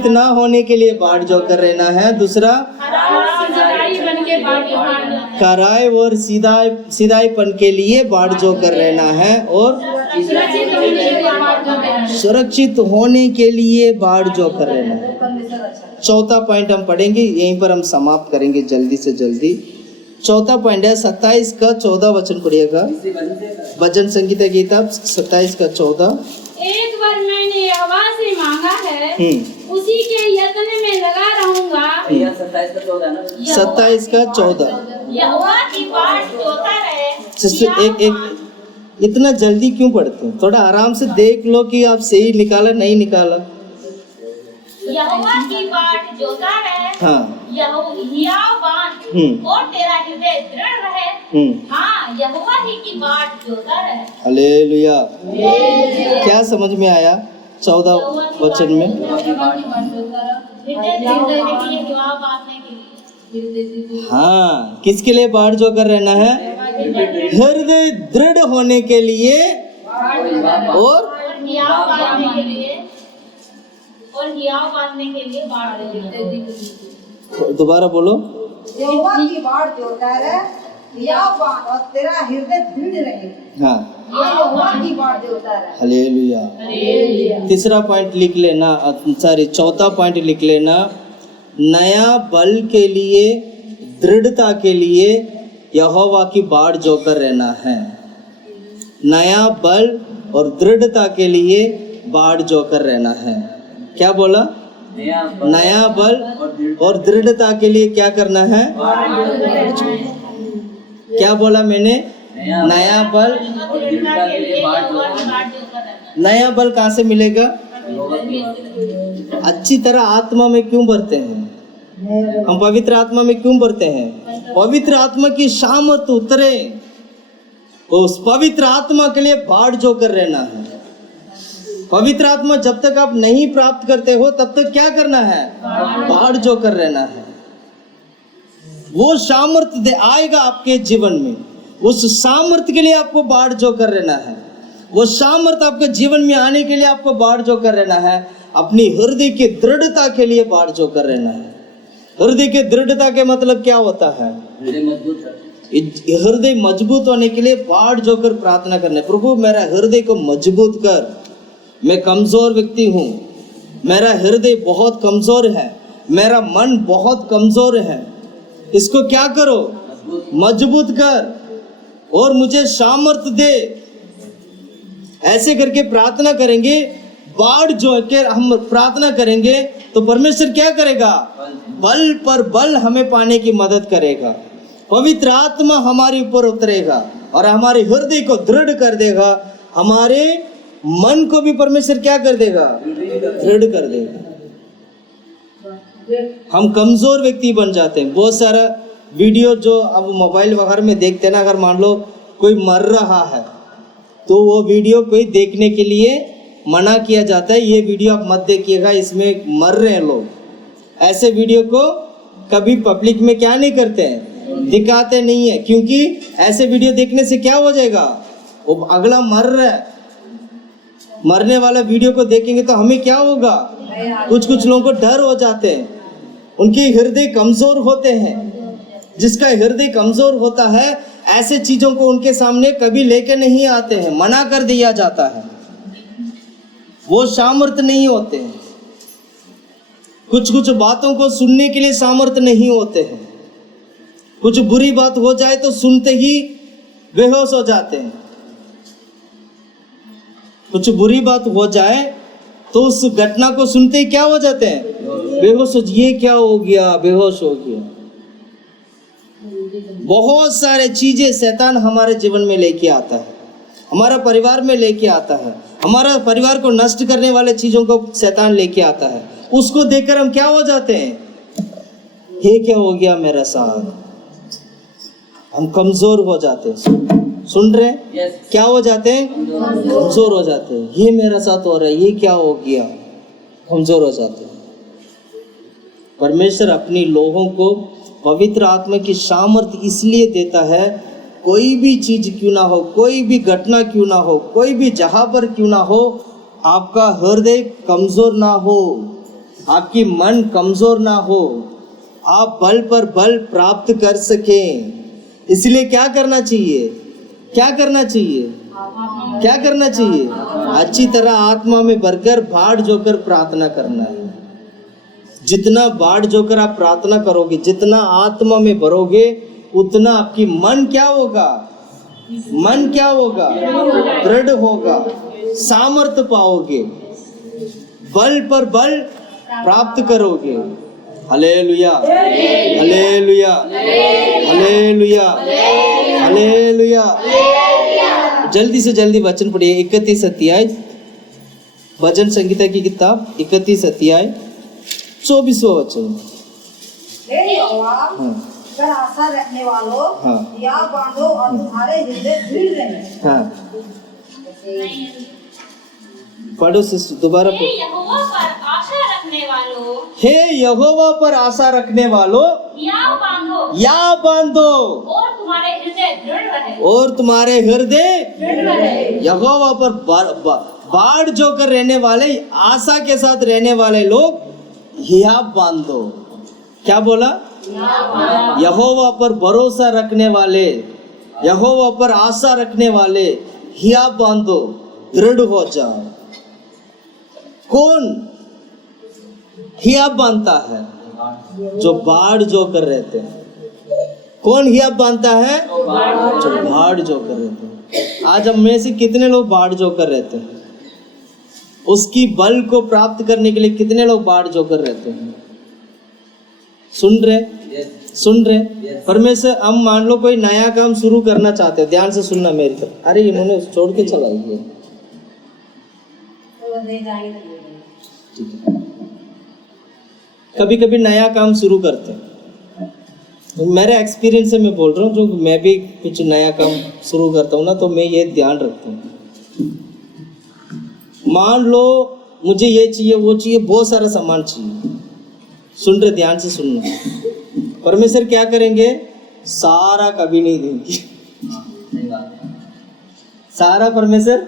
ना होने के लिए बाढ़ जो कर रहना है। दूसरा, खराई और सीधाईपन के लिए बाढ़ जो कर रहना है, और सुरक्षित होने के लिए बाढ़ जो कर रहना है। चौथा पॉइंट हम पढ़ेंगे, यहीं पर हम समाप्त करेंगे जल्दी से जल्दी। चौथा पॉइंट है 27 का 14 वचन पढ़िएगा। भजन संगीता की किताब 27 का 14। एक बार मैंने यहोवा से मांगा है, उसी के यत्न में लगा रहूंगा। 27 का 14 ना। 27 का 14। यहोवा की बाट जोता रहे। सिस्टर एक इतना जल्दी क्यों पढ़ते हैं? थोड़ा आराम से देख लो कि आप सही निकाला नहीं निकाला। यहोवा की बाट जोता रहे, हाँ, हियाव बान और तेरा हृदय दृढ़ रहे। हाँ, यहोवा ही की बाट जोता रहे। हालेलुया। क्या समझ में आया 14 वचन में? हाँ, किसके लिए बाढ़ जो कर रहना है? हृदय दृढ़ होने के लिए और हियाव बांधने के लिए, और हियाव बांधने के लिए बाढ़। दोबारा बोलो। यहोवा की बाढ़ जोता रहे, हियाव बांध और तेरा हृदय दृढ़ रहे। हाँ, यहोवा की बाढ़ जोता रहे। हालेलुया। तीसरा पॉइंट लिख लेना, सॉरी चौथा पॉइंट लिख लेना। नया बल के लिए, दृढ़ता के लिए यहोवा की बाढ़ जो कर रहना है। नया बल और दृढ़ता के लिए बाढ़ जो कर रहना है। क्या बोला? नया बल और दृढ़ता के लिए क्या करना है? क्या बोला मैंने? नया बल। नया बल कहाँ से मिलेगा? अच्छी तरह आत्मा में क्यों भरते हैं? हम पवित्र आत्मा में क्यों भरते हैं? पवित्र आत्मा की सामर्थ उतरे, उस पवित्र आत्मा के लिए बाढ़ जोकर रहना है। पवित्र आत्मा जब तक आप नहीं प्राप्त करते हो तब तक क्या करना है? बाढ़ जोकर रहना है। वो सामर्थ आएगा आपके जीवन में, उस सामर्थ के लिए आपको बाढ़ जोकर रहना है। वो सामर्थ आपके जीवन में आने के लिए आपको बाढ़ जोकर रहना है। अपनी हृदय की दृढ़ता के लिए बाढ़ जोकर रहना है। हृदय की दृढ़ता के मतलब क्या होता है? हृदय मजबूत होने के लिए बाढ़ जोकर प्रार्थना करना है। प्रभु मेरा हृदय को मजबूत कर, मैं कमजोर व्यक्ति हूँ, मेरा हृदय बहुत कमजोर है, मेरा मन बहुत कमजोर है, इसको क्या करो? मजबूत कर और मुझे सामर्थ दे। ऐसे करके प्रार्थना करेंगे, बाढ़ जो के हम प्रार्थना करेंगे तो परमेश्वर क्या करेगा? बल पर बल हमें पाने की मदद करेगा। पवित्र आत्मा हमारे ऊपर उतरेगा और हमारे हृदय को दृढ़ कर देगा। हमारे मन को भी परमेश्वर क्या कर देगा? दृढ़ कर देगा। हम कमजोर व्यक्ति बन जाते हैं। बहुत सारा वीडियो जो अब मोबाइल वगैरह में देखते हैं ना, अगर मान लो कोई मर रहा है तो वो वीडियो कोई देखने के लिए मना किया जाता है, ये वीडियो आप मत देखिएगा, इसमें मर रहे हैं लोग। ऐसे वीडियो को कभी पब्लिक में क्या नहीं करते हैं? दिखाते नहीं है, क्योंकि ऐसे वीडियो देखने से क्या हो जाएगा? वो अगला मर रहा है, मरने वाला वीडियो को देखेंगे तो हमें क्या होगा? कुछ लोगों को डर हो जाते हैं, उनके हृदय कमजोर होते हैं। जिसका हृदय कमजोर होता है ऐसे चीजों को उनके सामने कभी लेके नहीं आते हैं, मना कर दिया जाता है, वो सामर्थ नहीं होते हैं। कुछ बातों को सुनने के लिए सामर्थ नहीं होते हैं। कुछ बुरी बात हो जाए तो सुनते ही बेहोश हो जाते हैं। कुछ बुरी बात हो जाए तो उस घटना को सुनते ही क्या हो जाते हैं? बेहोश हो। ये क्या हो गया? बेहोश हो गया। बहुत सारे चीजें शैतान हमारे जीवन में लेके आता है, हमारा परिवार में लेके आता है। हमारा परिवार को नष्ट करने वाले चीजों को शैतान लेके आता है। उसको देखकर हम क्या हो जाते हैं? ये क्या हो गया मेरे साथ? हम कमजोर हो जाते हैं। सुन रहे हैं? क्या हो जाते हैं? कमजोर हो जाते हैं। ये मेरे साथ हो रहा है, ये क्या हो गया? कमजोर हो जाते हैं। परमेश्वर अपनी लोगों को पवित्र आत्मा की सामर्थ इसलिए देता है, कोई भी चीज क्यों ना हो, कोई भी घटना क्यों ना हो, कोई भी जहां पर क्यों ना हो, आपका हृदय कमजोर ना हो, आपकी मन कमजोर ना हो, आप बल पर बल प्राप्त कर सकें। इसलिए क्या करना चाहिए? क्या करना चाहिए? क्या करना चाहिए? अच्छी तरह आत्मा में भरकर बाढ़ जोकर प्रार्थना करना है। जितना बाढ़ जोकर आप प्रार्थना करोगे, जितना आत्मा में भरोगे, उतना आपकी मन क्या होगा? मन क्या होगा? दृढ़ होगा, सामर्थ्य पाओगे, बल पर बल प्राप्त करोगे। Hallelujah, hallelujah, hallelujah, hallelujah. जल्दी से जल्दी वचन पढ़िए। 31 अध्याय, भजन संगीता की किताब 31 अध्याय 24वां वचन। हे यहोवा, कर आशा रखने वालों, या बांधो और तुम्हारे हृदय दृढ़ रहे। हाँ, पढ़ो सिस्टर, दोबारा हे यहोवा पर आशा रखने वालों, हे यहोवा पर आशा रखने वालों, या बांधो और तुम्हारे हृदय दृढ़ रहे। और तुम्हारे हृदय दृढ़ रहे। यहोवा पर बाढ़ जोकर रहने वाले, आशा के साथ रहने वाले लोग हिया बांधो। क्या बोला? यहोवा पर भरोसा रखने वाले, यहोवा पर आशा रखने वाले हिया बांधो, दृढ़ हो जाओ। कौन हिया बांधता है? जो बाढ़ जोकर रहते हैं। कौन हिया बांधता है? जो बाढ़ जोकर रहते हैं। आज हम में से कितने लोग बाढ़ जोकर रहते हैं? उसकी बल को प्राप्त करने के लिए कितने लोग बाढ़ जोकर रहते हैं? सुन रहे? सुन रहे? परमेश्वर, हम मान लो कोई नया काम शुरू करना चाहते हो, ध्यान से सुनना मेरी तरफ। अरे इन्होंने छोड़ के चला गया। ठीक है। कभी कभी नया काम शुरू करते हैं। मेरे एक्सपीरियंस से मैं बोल रहा हूँ, जो मैं भी कुछ नया काम शुरू करता हूँ ना, तो मैं ये ध्यान रखता हूँ। मान लो मुझे ये चाहिए, वो चाहिए, बहुत सारा सामान चाहिए। सुन रहे, ध्यान से सुनना। परमेश्वर क्या करेंगे? सारा कभी नहीं देंगे। सारा परमेश्वर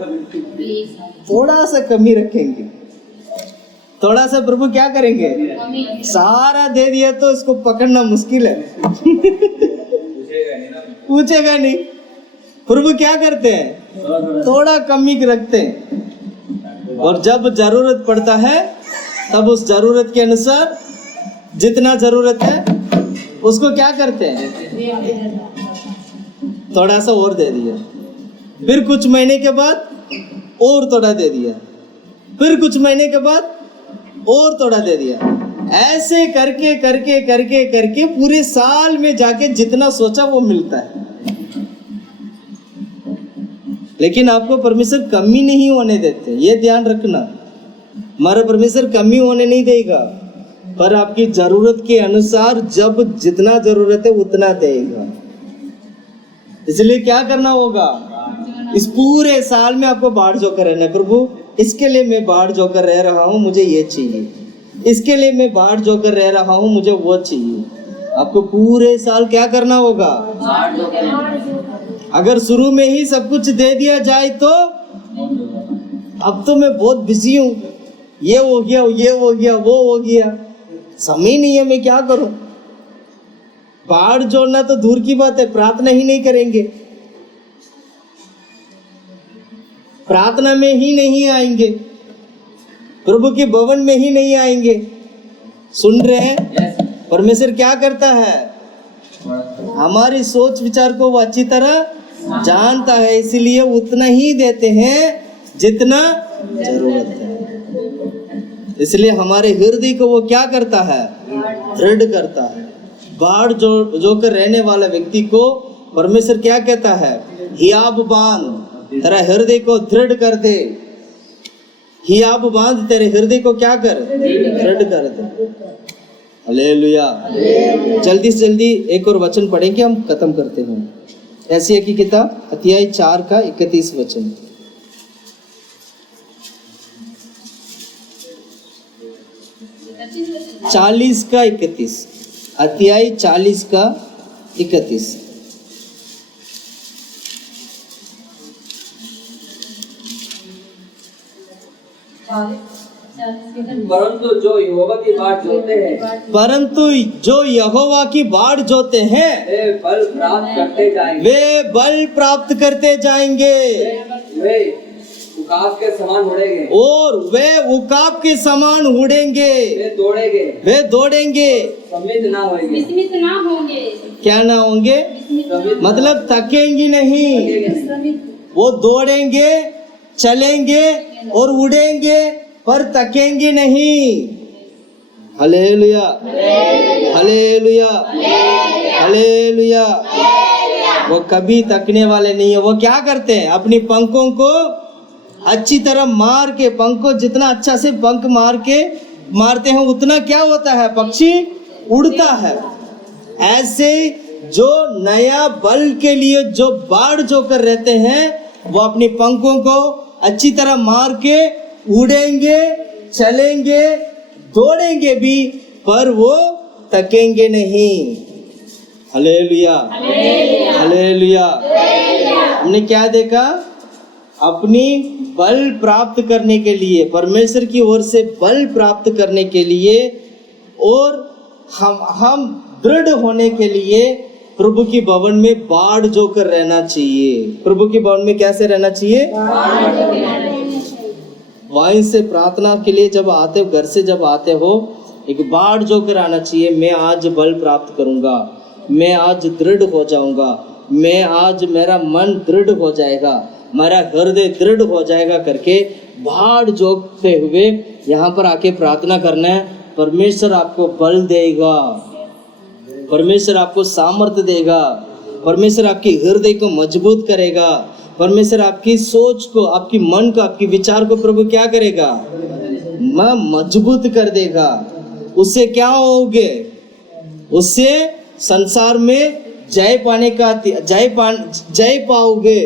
थोड़ा सा कमी रखेंगे। थोड़ा सा प्रभु क्या करेंगे? सारा दे दिया तो इसको पकड़ना मुश्किल है। पूछेगा नहीं। प्रभु क्या करते हैं? थोड़ा कमी रखते हैं, और जब जरूरत पड़ता है तब उस जरूरत के अनुसार जितना जरूरत है उसको क्या करते हैं? थोड़ा सा और दे दिया, फिर कुछ महीने के बाद और थोड़ा दे दिया, फिर कुछ महीने के बाद और थोड़ा दे दिया। ऐसे करके करके करके करके पूरे साल में जाके जितना सोचा वो मिलता है। लेकिन आपको परमेश्वर कमी नहीं होने देते, ये ध्यान रखना। हमारा परमेश्वर कमी होने नहीं देगा, पर आपकी जरूरत के अनुसार जब जितना जरूरत है उतना देगा। इसलिए क्या करना होगा? इस पूरे साल में आपको बाढ़ जोकर रहना। प्रभु, इसके लिए मैं बाढ़ जोकर रह रहा हूँ, मुझे ये चाहिए। इसके लिए मैं बाढ़ जोकर रह रहा हूँ, मुझे वो चाहिए। आपको पूरे साल क्या करना होगा? अगर शुरू में ही सब कुछ दे दिया जाए तो अब तो मैं बहुत बिजी हूँ, ये हो गया, ये हो गया, वो हो गया, समय नहीं है, मैं क्या करूं? बाढ़ जोड़ना तो दूर की बात है, प्रार्थना ही नहीं करेंगे, प्रार्थना में ही नहीं आएंगे, प्रभु के भवन में ही नहीं आएंगे। सुन रहे हैं? परमेश्वर क्या करता है? हमारी सोच विचार को वो अच्छी तरह जानता है, इसीलिए उतना ही देते हैं जितना जरूरत है। इसलिए हमारे हृदय को वो क्या करता है? दृढ़ करता है। बाढ़ जो कर रहने वाला व्यक्ति को परमेश्वर क्या कहता है? हियाब बांध, तेरा हृदय को दृढ़ कर दे। हियाब बांध, तेरे हृदय को क्या कर? दृढ़ कर दे। हालेलुया। जल्दी से जल्दी एक और वचन पढ़ेंगे, हम खत्म करते हैं। एशिया की किताब अध्याय 4 का 31 वचन। चालीस का 31, अध्याय 40 का 31। परंतु जो यहोवा की बाट जोते हैं, परंतु जो यहोवा की बाट जोते हैं वे बल प्राप्त करते जाएंगे। वे बल प्राप्त करते जाएंगे। वे उकाब के समान उड़ेंगे, और वे उकाब के समान उड़ेंगे। वे दौड़ेंगे, वे दौड़ेंगे, सम्मिलित ना होंगे। विस्मित ना होंगे। क्या ना होंगे? मतलब थकेंगे नहीं। वो दौड़ेंगे, चलेंगे और उड़ेंगे, पर थकेंगे नहीं। Hallelujah, hallelujah, hallelujah. वो कभी थकने वाले नहीं है। वो क्या करते हैं? अपनी पंखों को अच्छी तरह मार के, पंख को जितना अच्छा से पंख मारते हैं उतना क्या होता है? पक्षी उड़ता है। ऐसे जो नया बल के लिए जो बाढ़ जो कर रहते हैं, वो अपनी पंखों को अच्छी तरह मार के उड़ेंगे, चलेंगे, दौड़ेंगे भी, पर वो थकेंगे नहीं। Hallelujah, hallelujah. हमने क्या देखा? अपनी बल प्राप्त करने के लिए, परमेश्वर की ओर से बल प्राप्त करने के लिए, और हम दृढ़ होने के लिए प्रभु की भवन में बाढ़ जो कर रहना चाहिए। प्रभु की भवन में कैसे रहना चाहिए? वहीं से प्रार्थना के लिए जब आते हो, घर से जब आते हो, एक बाढ़ जो कर आना चाहिए। मैं आज बल प्राप्त करूंगा, मैं आज दृढ़ हो जाऊंगा, मैं आज मेरा मन दृढ़ हो जाएगा, मेरा हृदय दृढ़ हो जाएगा करके बाढ़ जोकते हुए यहाँ पर आके प्रार्थना करना है। परमेश्वर आपको बल देगा, परमेश्वर आपको सामर्थ्य देगा, परमेश्वर आपकी हृदय को मजबूत करेगा, परमेश्वर आपकी सोच को, आपकी मन को, आपकी विचार को प्रभु क्या करेगा? मजबूत कर देगा। उससे क्या होगे? उससे संसार में जय पाने का जय पाओगे,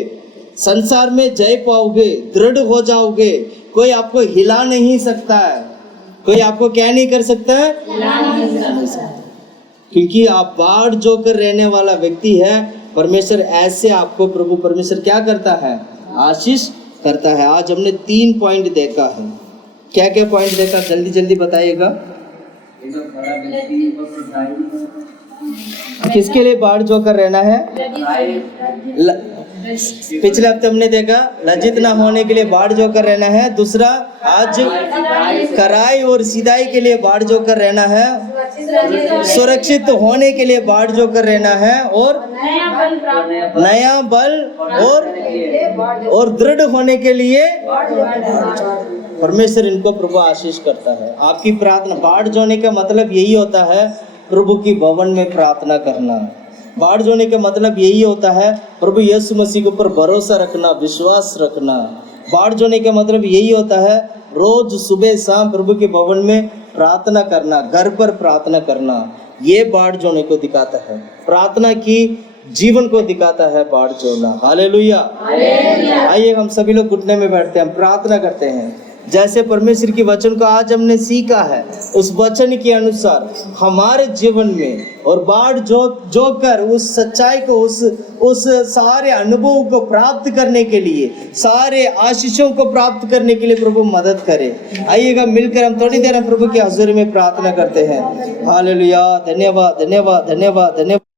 संसार में जय पाओगे, दृढ़ हो जाओगे। कोई आपको हिला नहीं सकता है। कोई आपको क्या नहीं कर सकता है? क्योंकि आप बाढ़ जो कर रहने वाला व्यक्ति है, परमेश्वर ऐसे आपको प्रभु परमेश्वर क्या करता है? आशीष करता है। आज हमने 3 पॉइंट देखा है। क्या क्या पॉइंट देखा? जल्दी जल्दी बताइएगा। किसके लिए बाढ़ जो कर रहना है? पिछले हफ्ते हमने देखा लज्जित ना होने के लिए बाढ़ जो कर रहना है। दूसरा, आज कराई और सीधाई के लिए बाढ़ जो कर रहना है। सुरक्षित होने के लिए बाढ़ जो कर रहना है। और नया बल और दृढ़ होने के लिए परमेश्वर इनको प्रभु आशीष करता है। आपकी प्रार्थना, बाढ़ जोने का मतलब यही होता है प्रभु की भवन में प्रार्थना करना। बाढ़ जोने का मतलब यही होता है प्रभु यीशु मसीह के ऊपर भरोसा रखना, विश्वास रखना। बाढ़ जोने का मतलब यही होता है रोज सुबह शाम प्रभु के भवन में प्रार्थना करना, घर पर प्रार्थना करना। ये बाढ़ जोने को दिखाता है, प्रार्थना की जीवन को दिखाता है बाढ़ जोना। हालेलुया। आइए हम सभी लोग घुटने में बैठते हैं, हम प्रार्थना करते हैं। जैसे परमेश्वर की वचन को आज हमने सीखा है, उस वचन के अनुसार हमारे जीवन में और बाढ़ जो कर उस सच्चाई को, उस सारे अनुभव को प्राप्त करने के लिए, सारे आशीषों को प्राप्त करने के लिए प्रभु मदद करे। आइएगा मिलकर हम थोड़ी देर प्रभु की हजूरी में प्रार्थना करते हैं। हालेलुया। धन्यवाद, धन्यवाद, धन्यवाद, धन्यवाद।